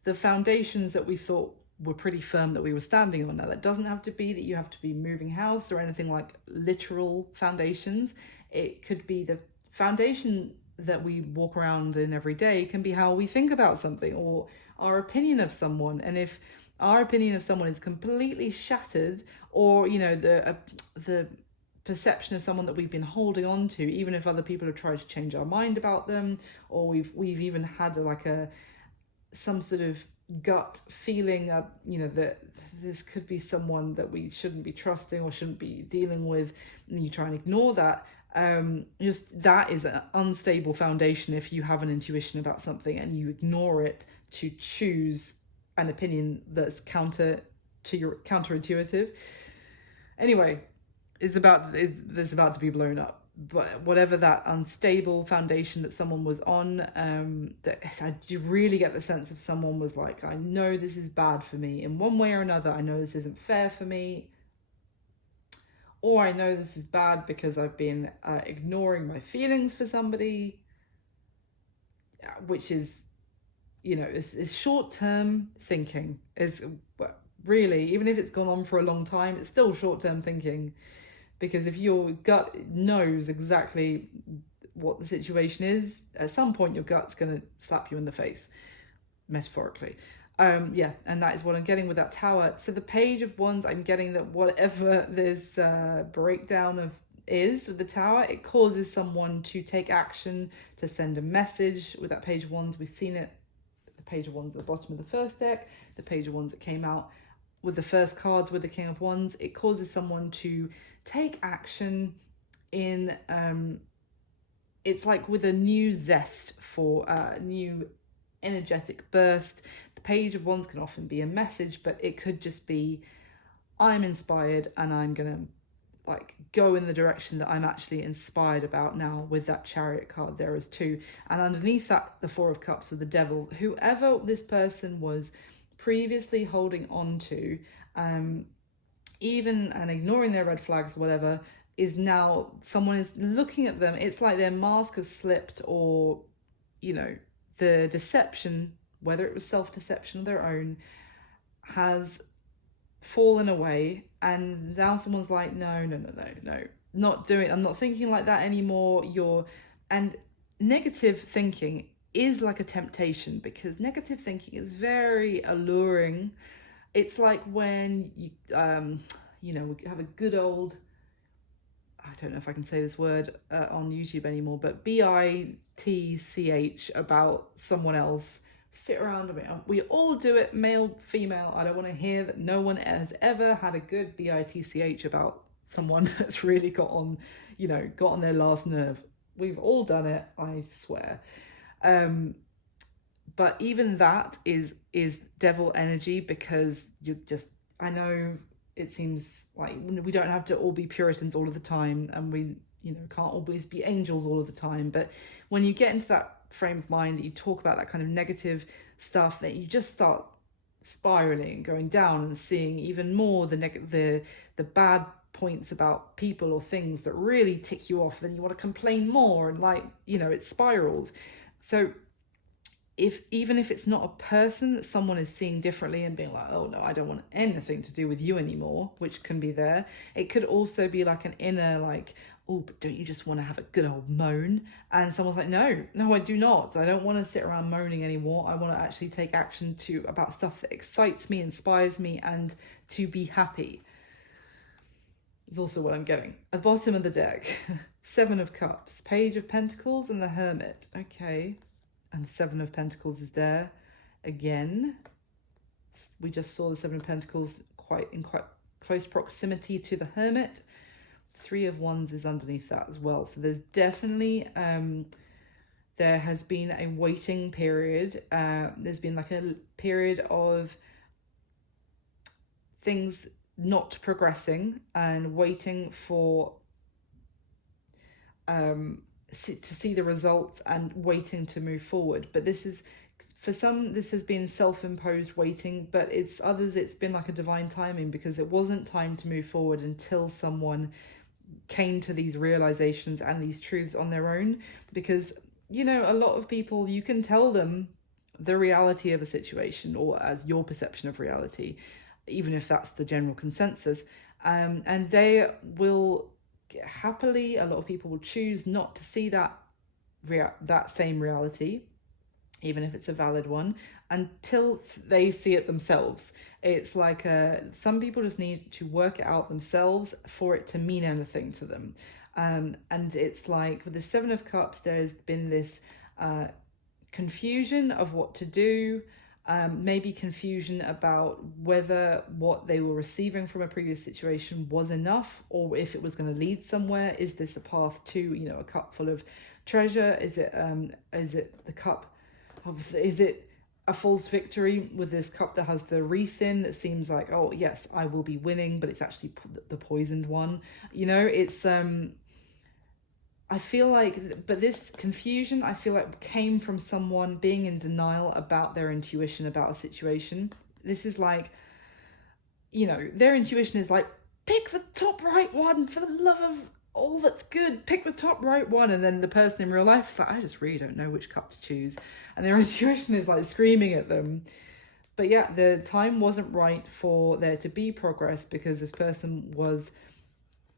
the foundations that we thought were pretty firm that we were standing on. Now, that doesn't have to be that you have to be moving house or anything like literal foundations. It could be the foundation that we walk around in every day, can be how we think about something or our opinion of someone. And if our opinion of someone is completely shattered, or, you know, the perception of someone that we've been holding on to, even if other people have tried to change our mind about them, or we've even had some sort of gut feeling, you know, that this could be someone that we shouldn't be trusting or shouldn't be dealing with, and you try and ignore that. Just that is an unstable foundation if you have an intuition about something and you ignore it to choose an opinion that's counterintuitive. Anyway, it's about to be blown up. but whatever that unstable foundation that someone was on, that I really get the sense of someone was like, I know this is bad for me in one way or another. I know this isn't fair for me, or I know this is bad because I've been ignoring my feelings for somebody, which is, is short-term thinking. Is really, even if it's gone on for a long time, it's still short-term thinking. Because if your gut knows exactly what the situation is, at some point your gut's going to slap you in the face, metaphorically. And that is what I'm getting with that tower. So the Page of Wands, I'm getting that whatever this breakdown of is with the tower, it causes someone to take action, to send a message. With that Page of Wands, we've seen it, the Page of Wands at the bottom of the first deck, the Page of Wands that came out with the first cards with the King of Wands. It causes someone to take action in, it's like with a new zest for a new energetic burst. The Page of Wands can often be a message, but it could just be, I'm inspired and I'm gonna like go in the direction that I'm actually inspired about now. With that Chariot card there is two, and underneath that the Four of Cups with the Devil. Whoever this person was previously holding on to, even and ignoring their red flags, whatever, is now, someone is looking at them. It's like their mask has slipped, or, the deception, whether it was self-deception of their own, has fallen away. And now someone's like, no, not doing, I'm not thinking like that anymore. And negative thinking is like a temptation, because negative thinking is very alluring. It's like when you, we have a good old, I don't know if I can say this word on YouTube anymore, but bitch about someone else. Sit around a bit. We all do it, male, female. I don't want to hear that no one has ever had a good bitch about someone that's really got on their last nerve. We've all done it, I swear. But even that is devil energy, because I know it seems like we don't have to all be Puritans all of the time, and we can't always be angels all of the time. But when you get into that frame of mind that you talk about that kind of negative stuff, that you just start spiraling, going down, and seeing even more the bad points about people or things that really tick you off, then you want to complain more, and it spirals. So even if it's not a person that someone is seeing differently and being like, oh no, I don't want anything to do with you anymore, which can be there. It could also be like an inner, like, oh, but don't you just want to have a good old moan? And someone's like, no, I do not. I don't want to sit around moaning anymore. I want to actually take action about stuff that excites me, inspires me, and to be happy. Is also what I'm getting. At the bottom of the deck, Seven of Cups, Page of Pentacles, and the Hermit. Okay. And the Seven of Pentacles is there again. We just saw the Seven of Pentacles in quite close proximity to the Hermit. Three of Wands is underneath that as well. So there's definitely there has been a waiting period. There's been like a period of things not progressing and waiting for to see the results and waiting to move forward. But this is, for some, this has been self-imposed waiting, but others it's been like a divine timing, because it wasn't time to move forward until someone came to these realizations and these truths on their own. Because a lot of people, you can tell them the reality of a situation, or as your perception of reality, even if that's the general consensus, and they will happily, a lot of people will choose not to see that same reality, even if it's a valid one, until they see it themselves. It's like some people just need to work it out themselves for it to mean anything to them. And it's like with the Seven of Cups, there's been this confusion of what to do, maybe confusion about whether what they were receiving from a previous situation was enough, or if it was going to lead somewhere. Is this a path to, a cup full of treasure? Is it the cup of, is it a false victory with this cup that has the wreath in, that seems like, oh yes, I will be winning, but it's actually the poisoned one? It's I feel like, but this confusion, I feel like came from someone being in denial about their intuition about a situation. This is like, you know, their intuition is like, pick the top right one for the love of all that's good, pick the top right one. And then the person in real life is like, I just really don't know which cup to choose. And their intuition is like screaming at them. But yeah, the time wasn't right for there to be progress because this person was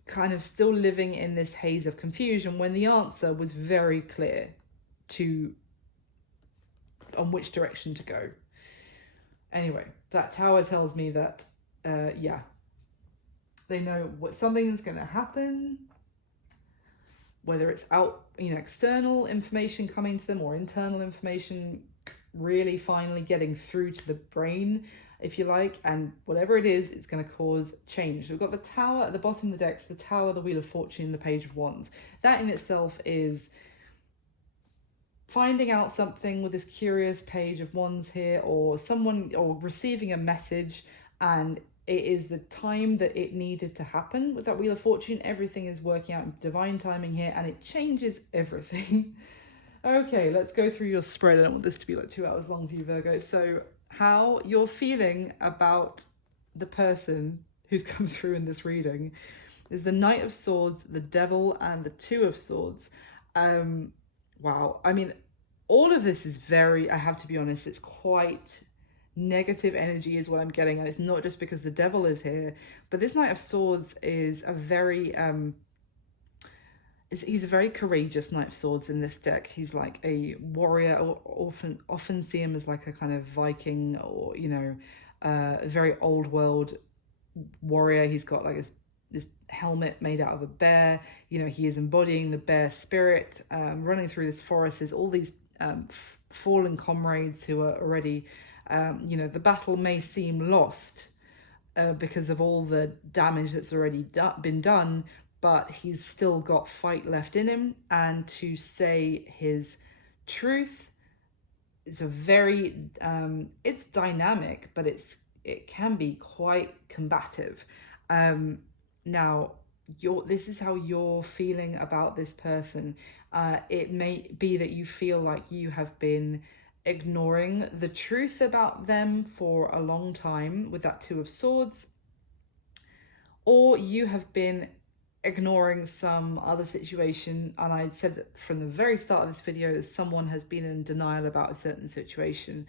kind of still living in this haze of confusion when the answer was very clear to on which direction to go. Anyway, that tower tells me that yeah, they know what something's going to happen, whether it's out, you know, external information coming to them or internal information really finally getting through to the brain, if you like, and whatever it is, it's going to cause change. We've got the tower at the bottom of the decks, the tower, the wheel of fortune, the page of wands. That in itself is finding out something with this curious page of wands here, or someone, or receiving a message, and it is the time that it needed to happen. With that wheel of fortune, everything is working out in divine timing here, and it changes everything. Okay, let's go through your spread. I don't want this to be like 2 hours long for you, Virgo. So how you're feeling about the person who's come through in this reading is the Knight of Swords, the Devil, and the Two of Swords. Wow. I mean, all of this is very, I have to be honest, it's quite negative energy is what I'm getting. And it's not just because the Devil is here, but this Knight of Swords is a very... he's a very courageous Knight of Swords in this deck. He's like a warrior. Often see him as like a kind of Viking, or, you know, a very old world warrior. He's got like this helmet made out of a bear. You know, he is embodying the bear spirit, running through this forest. There's all these fallen comrades who are already, you know, the battle may seem lost because of all the damage that's already been done, but he's still got fight left in him. And to say his truth is a very, it's dynamic, but it can be quite combative. Now, this is how you're feeling about this person. It may be that you feel like you have been ignoring the truth about them for a long time with that Two of Swords, or you have been ignoring some other situation. And I said from the very start of this video that someone has been in denial about a certain situation.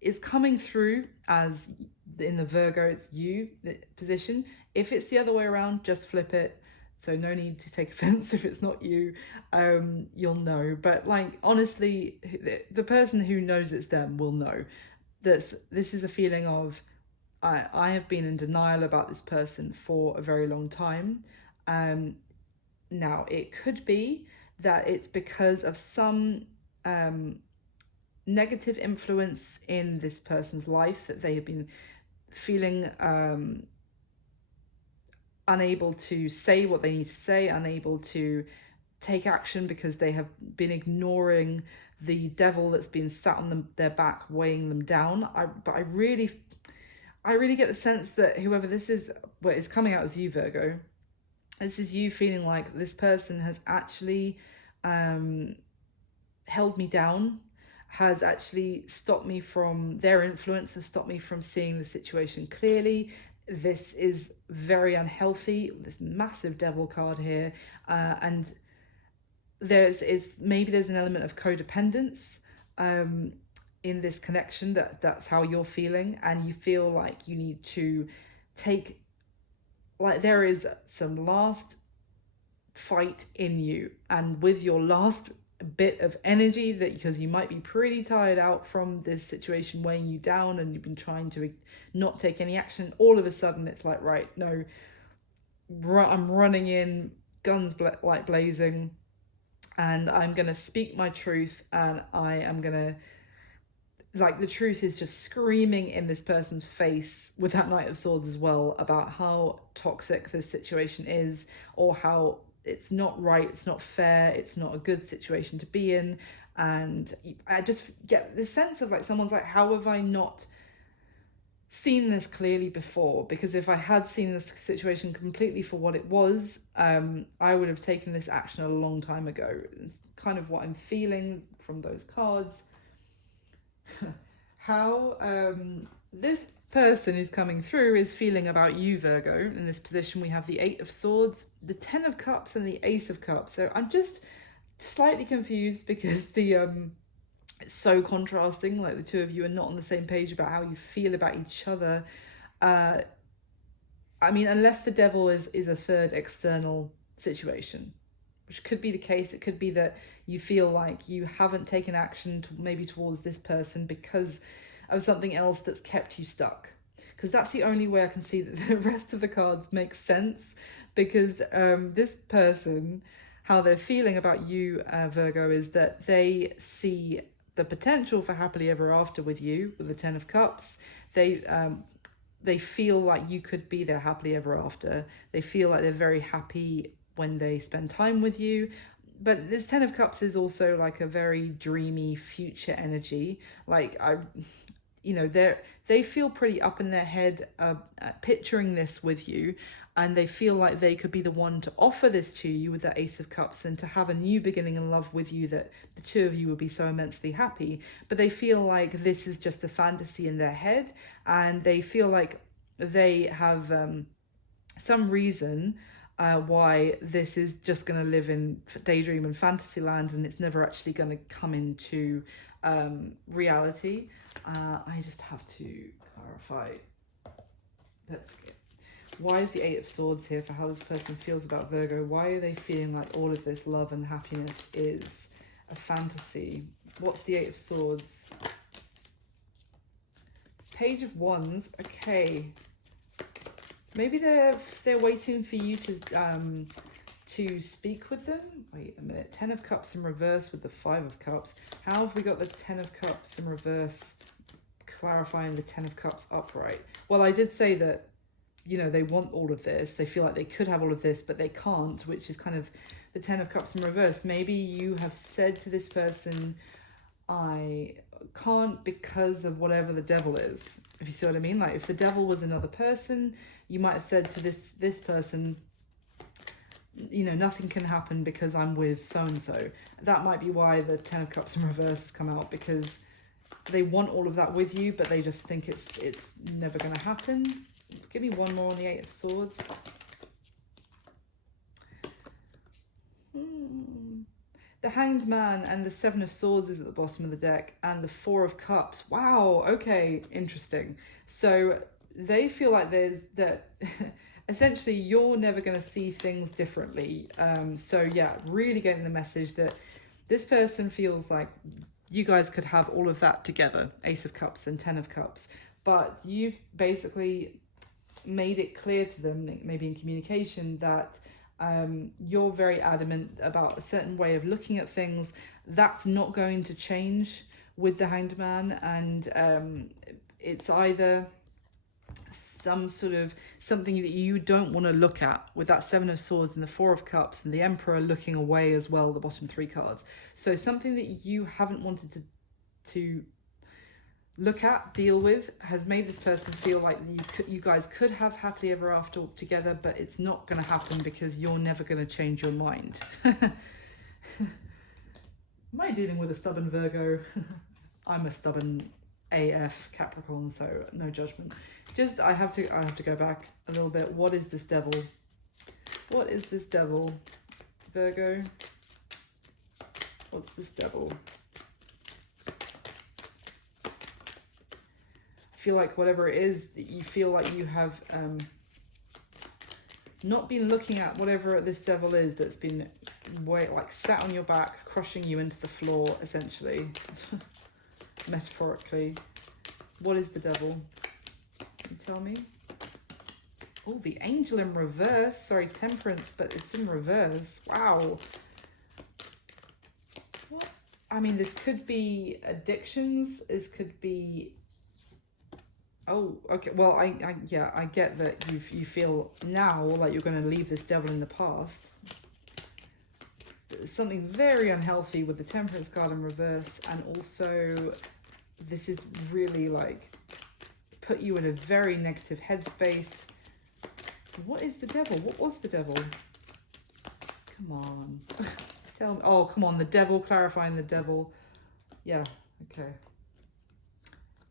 It's coming through as in the Virgo, it's you, the position. If it's the other way around, just flip it. So no need to take offense if it's not you. You'll know. But like, honestly, the person who knows it's them will know that this is a feeling of, I have been in denial about this person for a very long time. Now, it could be that it's because of some negative influence in this person's life, that they have been feeling unable to say what they need to say, unable to take action because they have been ignoring the devil that's been sat on their back, weighing them down. But I really get the sense that whoever this is, well, it's coming out as you, Virgo. This is you feeling like this person has actually held me down, has actually stopped me from, their influence has stopped me from seeing the situation clearly. This is very unhealthy, this massive devil card here. And maybe there's an element of codependence in this connection, that's how you're feeling, and you feel like you need to take, like there is some last fight in you, and with your last bit of energy, that because you might be pretty tired out from this situation weighing you down, and you've been trying to not take any action, all of a sudden it's like, right, no, I'm running in, guns like blazing, and I'm gonna speak my truth, and I am gonna, like, the truth is just screaming in this person's face with that Knight of Swords as well, about how toxic this situation is, or how it's not right, it's not fair, it's not a good situation to be in. And I just get this sense of like, someone's like, how have I not seen this clearly before, because if I had seen this situation completely for what it was, I would have taken this action a long time ago. It's kind of what I'm feeling from those cards. How this person who's coming through is feeling about you, Virgo. In this position, we have the Eight of Swords, the Ten of Cups, and the Ace of Cups. So I'm just slightly confused because it's so contrasting. Like, the two of you are not on the same page about how you feel about each other. I mean, unless the devil is a third external situation, which could be the case. It could be that you feel like you haven't taken action maybe towards this person because of something else that's kept you stuck. Because that's the only way I can see that the rest of the cards make sense. Because this person, how they're feeling about you, Virgo, is that they see the potential for happily ever after with you, with the Ten of Cups. They feel like you could be their happily ever after. They feel like they're very happy when they spend time with you. But this Ten of Cups is also like a very dreamy future energy. Like, they feel pretty up in their head, picturing this with you, and they feel like they could be the one to offer this to you with the Ace of Cups, and to have a new beginning in love with you, that the two of you would be so immensely happy. But they feel like this is just a fantasy in their head, and they feel like they have some reason why this is just going to live in daydream and fantasy land, and it's never actually going to come into reality. I just have to clarify. Why is the Eight of Swords here for how this person feels about Virgo? Why are they feeling like all of this love and happiness is a fantasy? What's the Eight of Swords? Page of Wands. Okay. Maybe they're waiting for you to speak with them. Wait a minute. Ten of Cups in reverse with the Five of Cups. How have we got the Ten of Cups in reverse clarifying the Ten of Cups upright? Well, I did say that, they want all of this. They feel like they could have all of this, but they can't, which is kind of the Ten of Cups in reverse. Maybe you have said to this person, I can't because of whatever the devil is, if you see what I mean. Like, if the devil was another person, you might have said to this person, nothing can happen because I'm with so-and-so. That might be why the Ten of Cups in reverse has come out, because they want all of that with you, but they just think it's never going to happen. Give me one more on the Eight of Swords. The Hanged Man and the Seven of Swords is at the bottom of the deck, and the Four of Cups. Wow, okay, interesting. So they feel like essentially you're never going to see things differently. So yeah, really getting the message that this person feels like you guys could have all of that together, Ace of Cups and Ten of Cups, but you've basically made it clear to them, maybe in communication, that you're very adamant about a certain way of looking at things. That's not going to change with the Hanged Man, and it's either something that you don't want to look at, with that Seven of Swords and the Four of Cups and the Emperor looking away as well, the bottom three cards. So something that you haven't wanted to look at, deal with, has made this person feel like you guys could have happily ever after together, but it's not going to happen because you're never going to change your mind. Am I dealing with a stubborn Virgo? I'm a stubborn AF Capricorn, so no judgment. Just I have to go back a little bit. What is this devil? What is this devil, Virgo? What's this devil? Feel like whatever it is that you feel like you have not been looking at, whatever this devil is that's been sat on your back, crushing you into the floor, essentially. Metaphorically. What is the devil? Can you tell me? Oh, the Angel in reverse. Sorry, Temperance, but it's in reverse. Wow. What? I mean, this could be addictions. This could be... Oh, okay. Well, I get that you feel now like you're going to leave this devil in the past. There's something very unhealthy with the Temperance card in reverse, and also this is really like put you in a very negative headspace. What is the devil? What was the devil? Come on. Tell me. Oh, come on. The devil, clarifying the devil. Yeah, okay.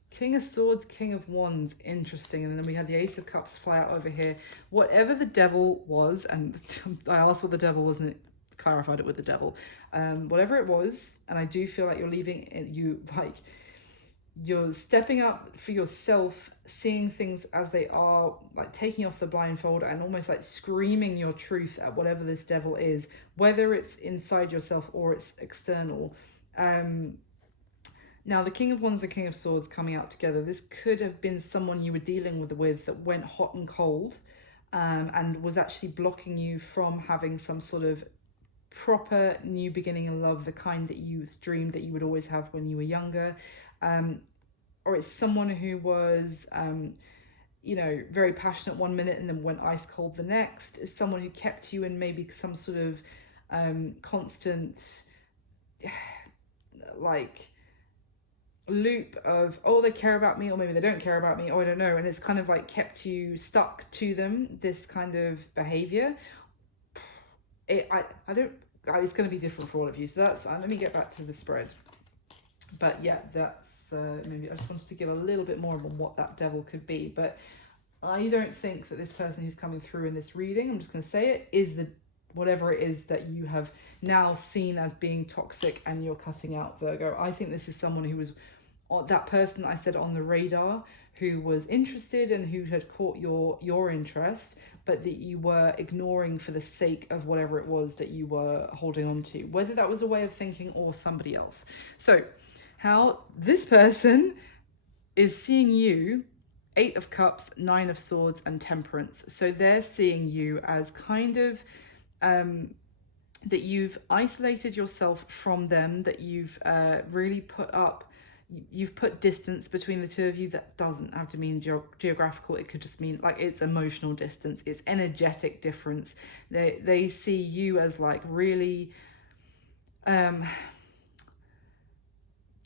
King of Swords, King of Wands, interesting. And then we had the Ace of Cups fly out over here. Whatever the devil was, and I asked what the devil was and it clarified it with the devil. Whatever it was, and I do feel like you're leaving it, you're stepping up for yourself, seeing things as they are, like taking off the blindfold and almost like screaming your truth at whatever this devil is, whether it's inside yourself or it's external. Now, the King of Wands and King of Swords coming out together, this could have been someone you were dealing with that went hot and cold, and was actually blocking you from having some sort of proper new beginning in love, the kind that you dreamed that you would always have when you were younger. Or it's someone who was, very passionate one minute and then went ice cold the next. It's someone who kept you in maybe some sort of constant, like, loop of, oh, they care about me, or maybe they don't care about me, or I don't know, and it's kind of like kept you stuck to them, this kind of behavior. It's going to be different for all of you, so that's let me get back to the spread. But yeah, that's maybe I just wanted to give a little bit more on what that devil could be. But I don't think that this person who's coming through in this reading, I'm just going to say it, is the whatever it is that you have now seen as being toxic and you're cutting out, Virgo. I think this is someone who was that person I said on the radar, who was interested and who had caught your interest, but that you were ignoring for the sake of whatever it was that you were holding on to, whether that was a way of thinking or somebody else. So how this person is seeing you, 8 of Cups, 9 of Swords, and Temperance. So they're seeing you as kind of that you've isolated yourself from them, that you've really you've put distance between the two of you. That doesn't have to mean geographical. It could just mean like it's emotional distance, it's energetic difference. They see you as like really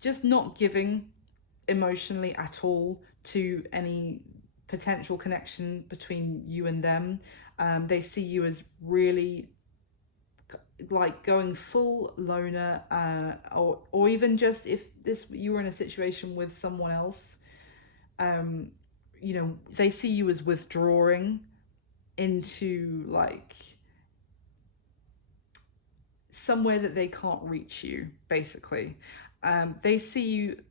just not giving emotionally at all to any potential connection between you and them. They see you as really like going full loner, or even just if you were in a situation with someone else, they see you as withdrawing into like somewhere that they can't reach you, basically. They see you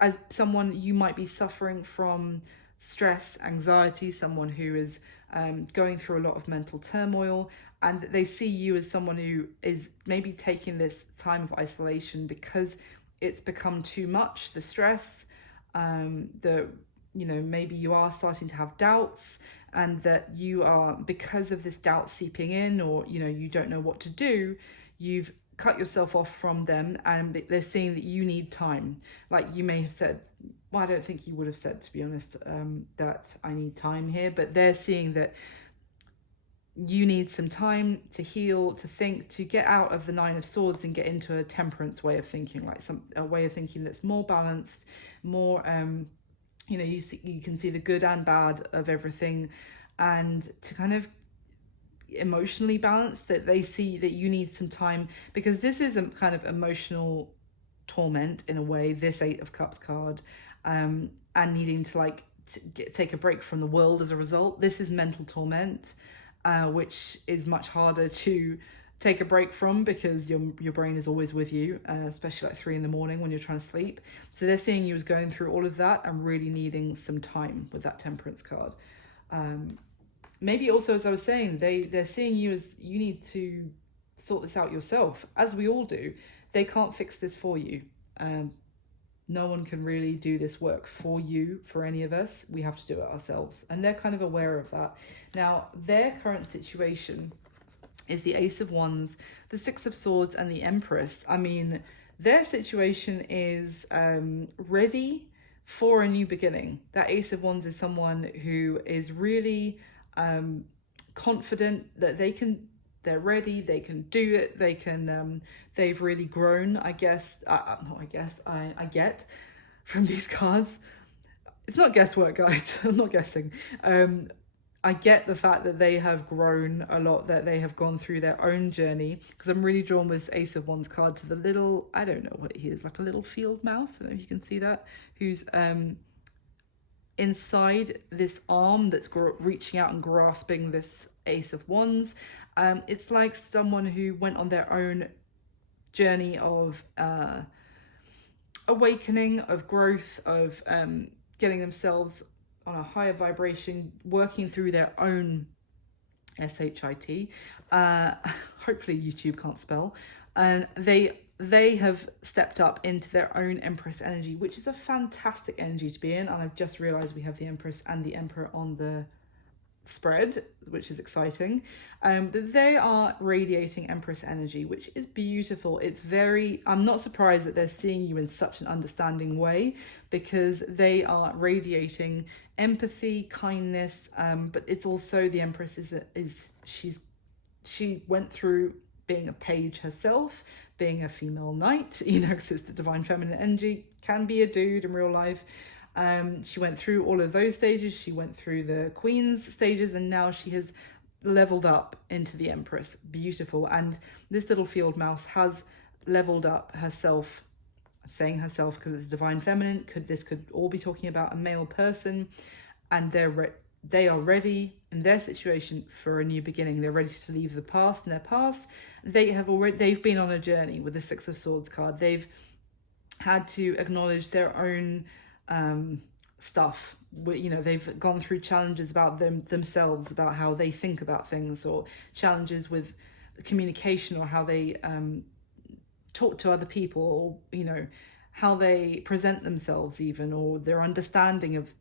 as someone you might be suffering from stress, anxiety, someone who is going through a lot of mental turmoil, and they see you as someone who is maybe taking this time of isolation because it's become too much, the stress, maybe you are starting to have doubts, and that you are, because of this doubt seeping in, or you don't know what to do, you've cut yourself off from them, and they're seeing that you need time. Like you may have said, well, I don't think you would have said, to be honest, that I need time here, but they're seeing that you need some time to heal, to think, to get out of the 9 of Swords and get into a Temperance way of thinking, like a way of thinking that's more balanced, more you can see the good and bad of everything, and to kind of emotionally balanced, that they see that you need some time, because this is a kind of emotional torment in a way, this 8 of Cups card, and needing to take a break from the world as a result. This is mental torment, which is much harder to take a break from, because your brain is always with you, especially like 3 a.m. when you're trying to sleep. So they're seeing you as going through all of that and really needing some time with that Temperance card. Maybe also, as I was saying, they're seeing you as you need to sort this out yourself, as we all do. They can't fix this for you. No one can really do this work for you, for any of us. We have to do it ourselves. And they're kind of aware of that. Now, their current situation is the Ace of Wands, the 6 of Swords, and the Empress. I mean, their situation is ready for a new beginning. That Ace of Wands is someone who is really confident that they're ready, they can do it, they've really grown, I get from these cards. it's not guesswork, guys. I'm not guessing. I get the fact that they have grown a lot, that they have gone through their own journey, because I'm really drawn with this Ace of Wands card to the little, I don't know what he is, like a little field mouse, I don't know if you can see that, who's inside this arm that's reaching out and grasping this Ace of Wands. It's like someone who went on their own journey of awakening, of growth, of getting themselves on a higher vibration, working through their own SHIT. Hopefully YouTube can't spell. And they have stepped up into their own Empress energy, which is a fantastic energy to be in. And I've just realized we have the Empress and the Emperor on the spread, which is exciting. But they are radiating Empress energy, which is beautiful. It's very, I'm not surprised that they're seeing you in such an understanding way, because they are radiating empathy, kindness, but it's also, the Empress she went through being a page herself, being a female knight, you know, because it's the divine feminine energy, can be a dude in real life. She went through all of those stages. She went through the Queen's stages, and now she has leveled up into the Empress. Beautiful. And this little field mouse has leveled up herself. I'm saying herself because it's divine feminine. This could all be talking about a male person, and they are ready in their situation for a new beginning. They're ready to leave the past in their past. They've been on a journey with the Six of Swords card. They've had to acknowledge their own stuff. You know, they've gone through challenges about themselves, about how they think about things, or challenges with communication, or how they talk to other people, or, you know, how they present themselves even, or their understanding of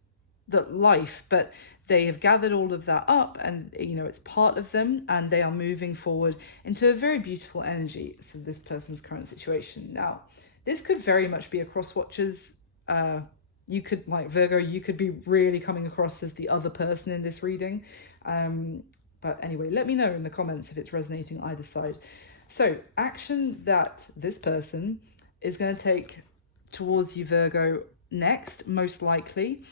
the life. But they have gathered all of that up, and, you know, it's part of them, and they are moving forward into a very beautiful energy. So this person's current situation. Now, this could very much be a cross watchers. You could, like Virgo, you could be really coming across as the other person in this reading. But anyway, let me know in the comments if it's resonating either side. So, action that this person is going to take towards you, Virgo, next, most likely.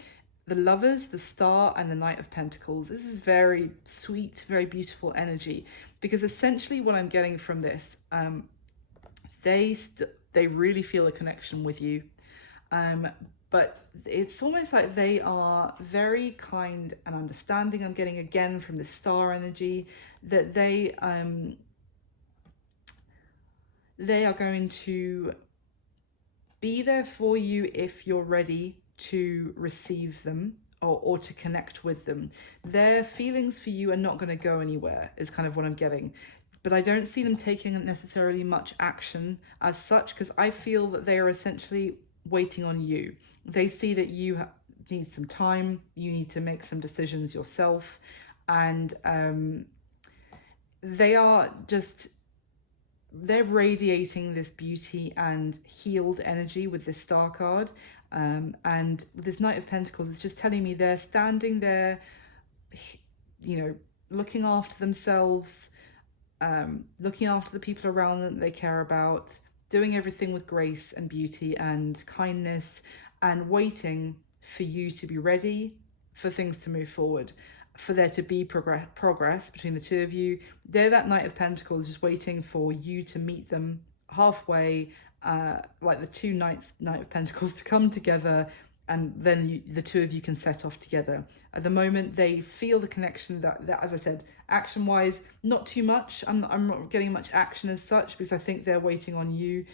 The Lovers, the Star, and the Knight of Pentacles. This is very sweet, very beautiful energy, because essentially what I'm getting from this, they really feel a connection with you. But it's almost like they are very kind and understanding. I'm getting again from the star energy that they are going to be there for you if you're ready to receive them, or to connect with them. Their feelings for you are not going to go anywhere, is kind of what I'm getting. But I don't see them taking necessarily much action as such, because I feel that they are essentially waiting on you. They see that you need some time, you need to make some decisions yourself, and they're radiating this beauty and healed energy with this star card. And with this Knight of Pentacles, it's just telling me they're standing there, you know, looking after themselves, looking after the people around them that they care about, doing everything with grace and beauty and kindness, and waiting for you to be ready for things to move forward, for there to be progress between the two of you. They're that Knight of Pentacles, just waiting for you to meet them halfway, like the two Knight of Pentacles to come together, and then the two of you can set off together. At the moment, they feel the connection that as I said, action-wise, not too much. I'm not getting much action as such, because I think they're waiting on you.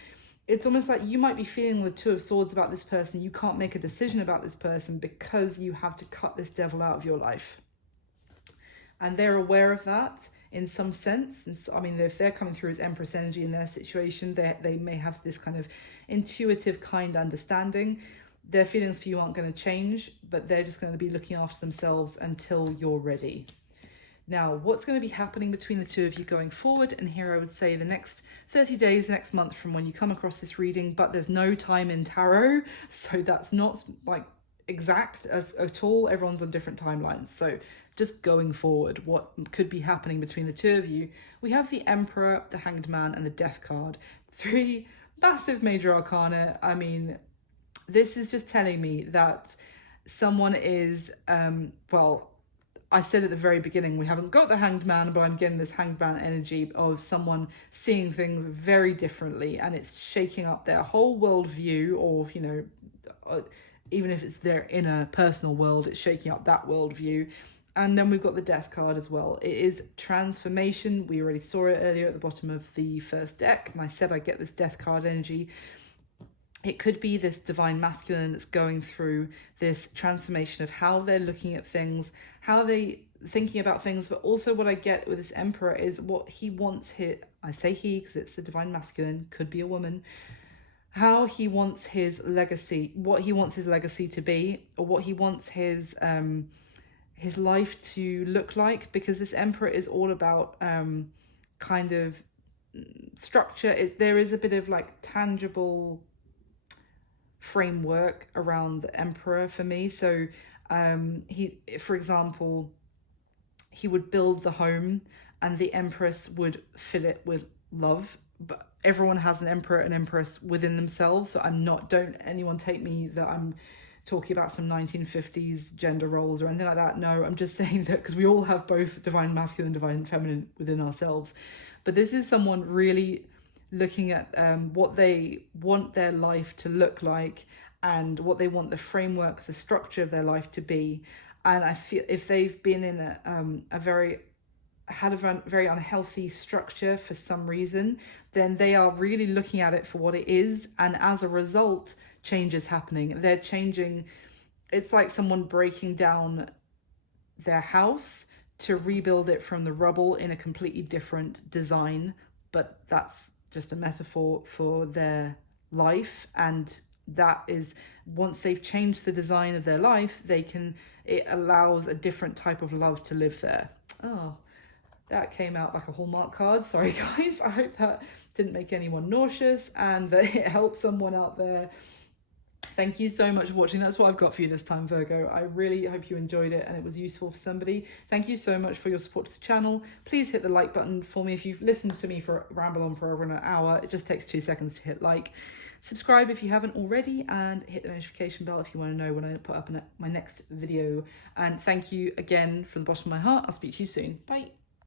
It's almost like you might be feeling the Two of Swords about this person. You can't make a decision about this person because you have to cut this devil out of your life. And they're aware of that in some sense. And so, I mean, if they're coming through as Empress energy in their situation, they may have this kind of intuitive, kind understanding. Their feelings for you aren't going to change, but they're just going to be looking after themselves until you're ready. Now, what's going to be happening between the two of you going forward? And here I would say the next 30 days, next month from when you come across this reading, but there's no time in tarot, so that's not like exact at all. Everyone's on different timelines. So just going forward, what could be happening between the two of you? We have the Emperor, the Hanged Man, and the Death card. 3 massive major arcana. I mean, this is just telling me that someone is, well, I said at the very beginning, we haven't got the Hanged Man, but I'm getting this Hanged Man energy of someone seeing things very differently, and it's shaking up their whole worldview, or, you know, even if it's their inner personal world, it's shaking up that worldview. And then we've got the Death card as well. It is transformation. We already saw it earlier at the bottom of the first deck, and I said I get this Death card energy. It could be this divine masculine that's going through this transformation of how they're looking at things, how they thinking about things, but also what I get with this Emperor is what he wants I say he because it's the divine masculine, could be a woman, how he wants his legacy, what he wants his legacy to be, or what he wants his life to look like, because this Emperor is all about kind of structure. There is a bit of like tangible framework around the Emperor for me. So for example, he would build the home and the Empress would fill it with love. But everyone has an Emperor and Empress within themselves. So don't anyone take me that I'm talking about some 1950s gender roles or anything like that. No, I'm just saying that because we all have both divine masculine and divine feminine within ourselves. But this is someone really looking at what they want their life to look like and what they want the framework, the structure of their life to be. And I feel if they've been in a very unhealthy structure for some reason, then they are really looking at it for what it is. And as a result, change is happening. They're changing. It's like someone breaking down their house to rebuild it from the rubble in a completely different design. But that's just a metaphor for their life. And that is, once they've changed the design of their life, it allows a different type of love to live there. Oh, that came out like a Hallmark card. Sorry guys, I hope that didn't make anyone nauseous and that it helped someone out there. Thank you so much for watching. That's what I've got for you this time, Virgo. I really hope you enjoyed it and it was useful for somebody. Thank you so much for your support to the channel. Please hit the like button for me. If you've listened to me ramble on for over an hour, it just takes 2 seconds to hit like. Subscribe if you haven't already, and hit the notification bell if you want to know when I put up my next video. And thank you again from the bottom of my heart. I'll speak to you soon. Bye.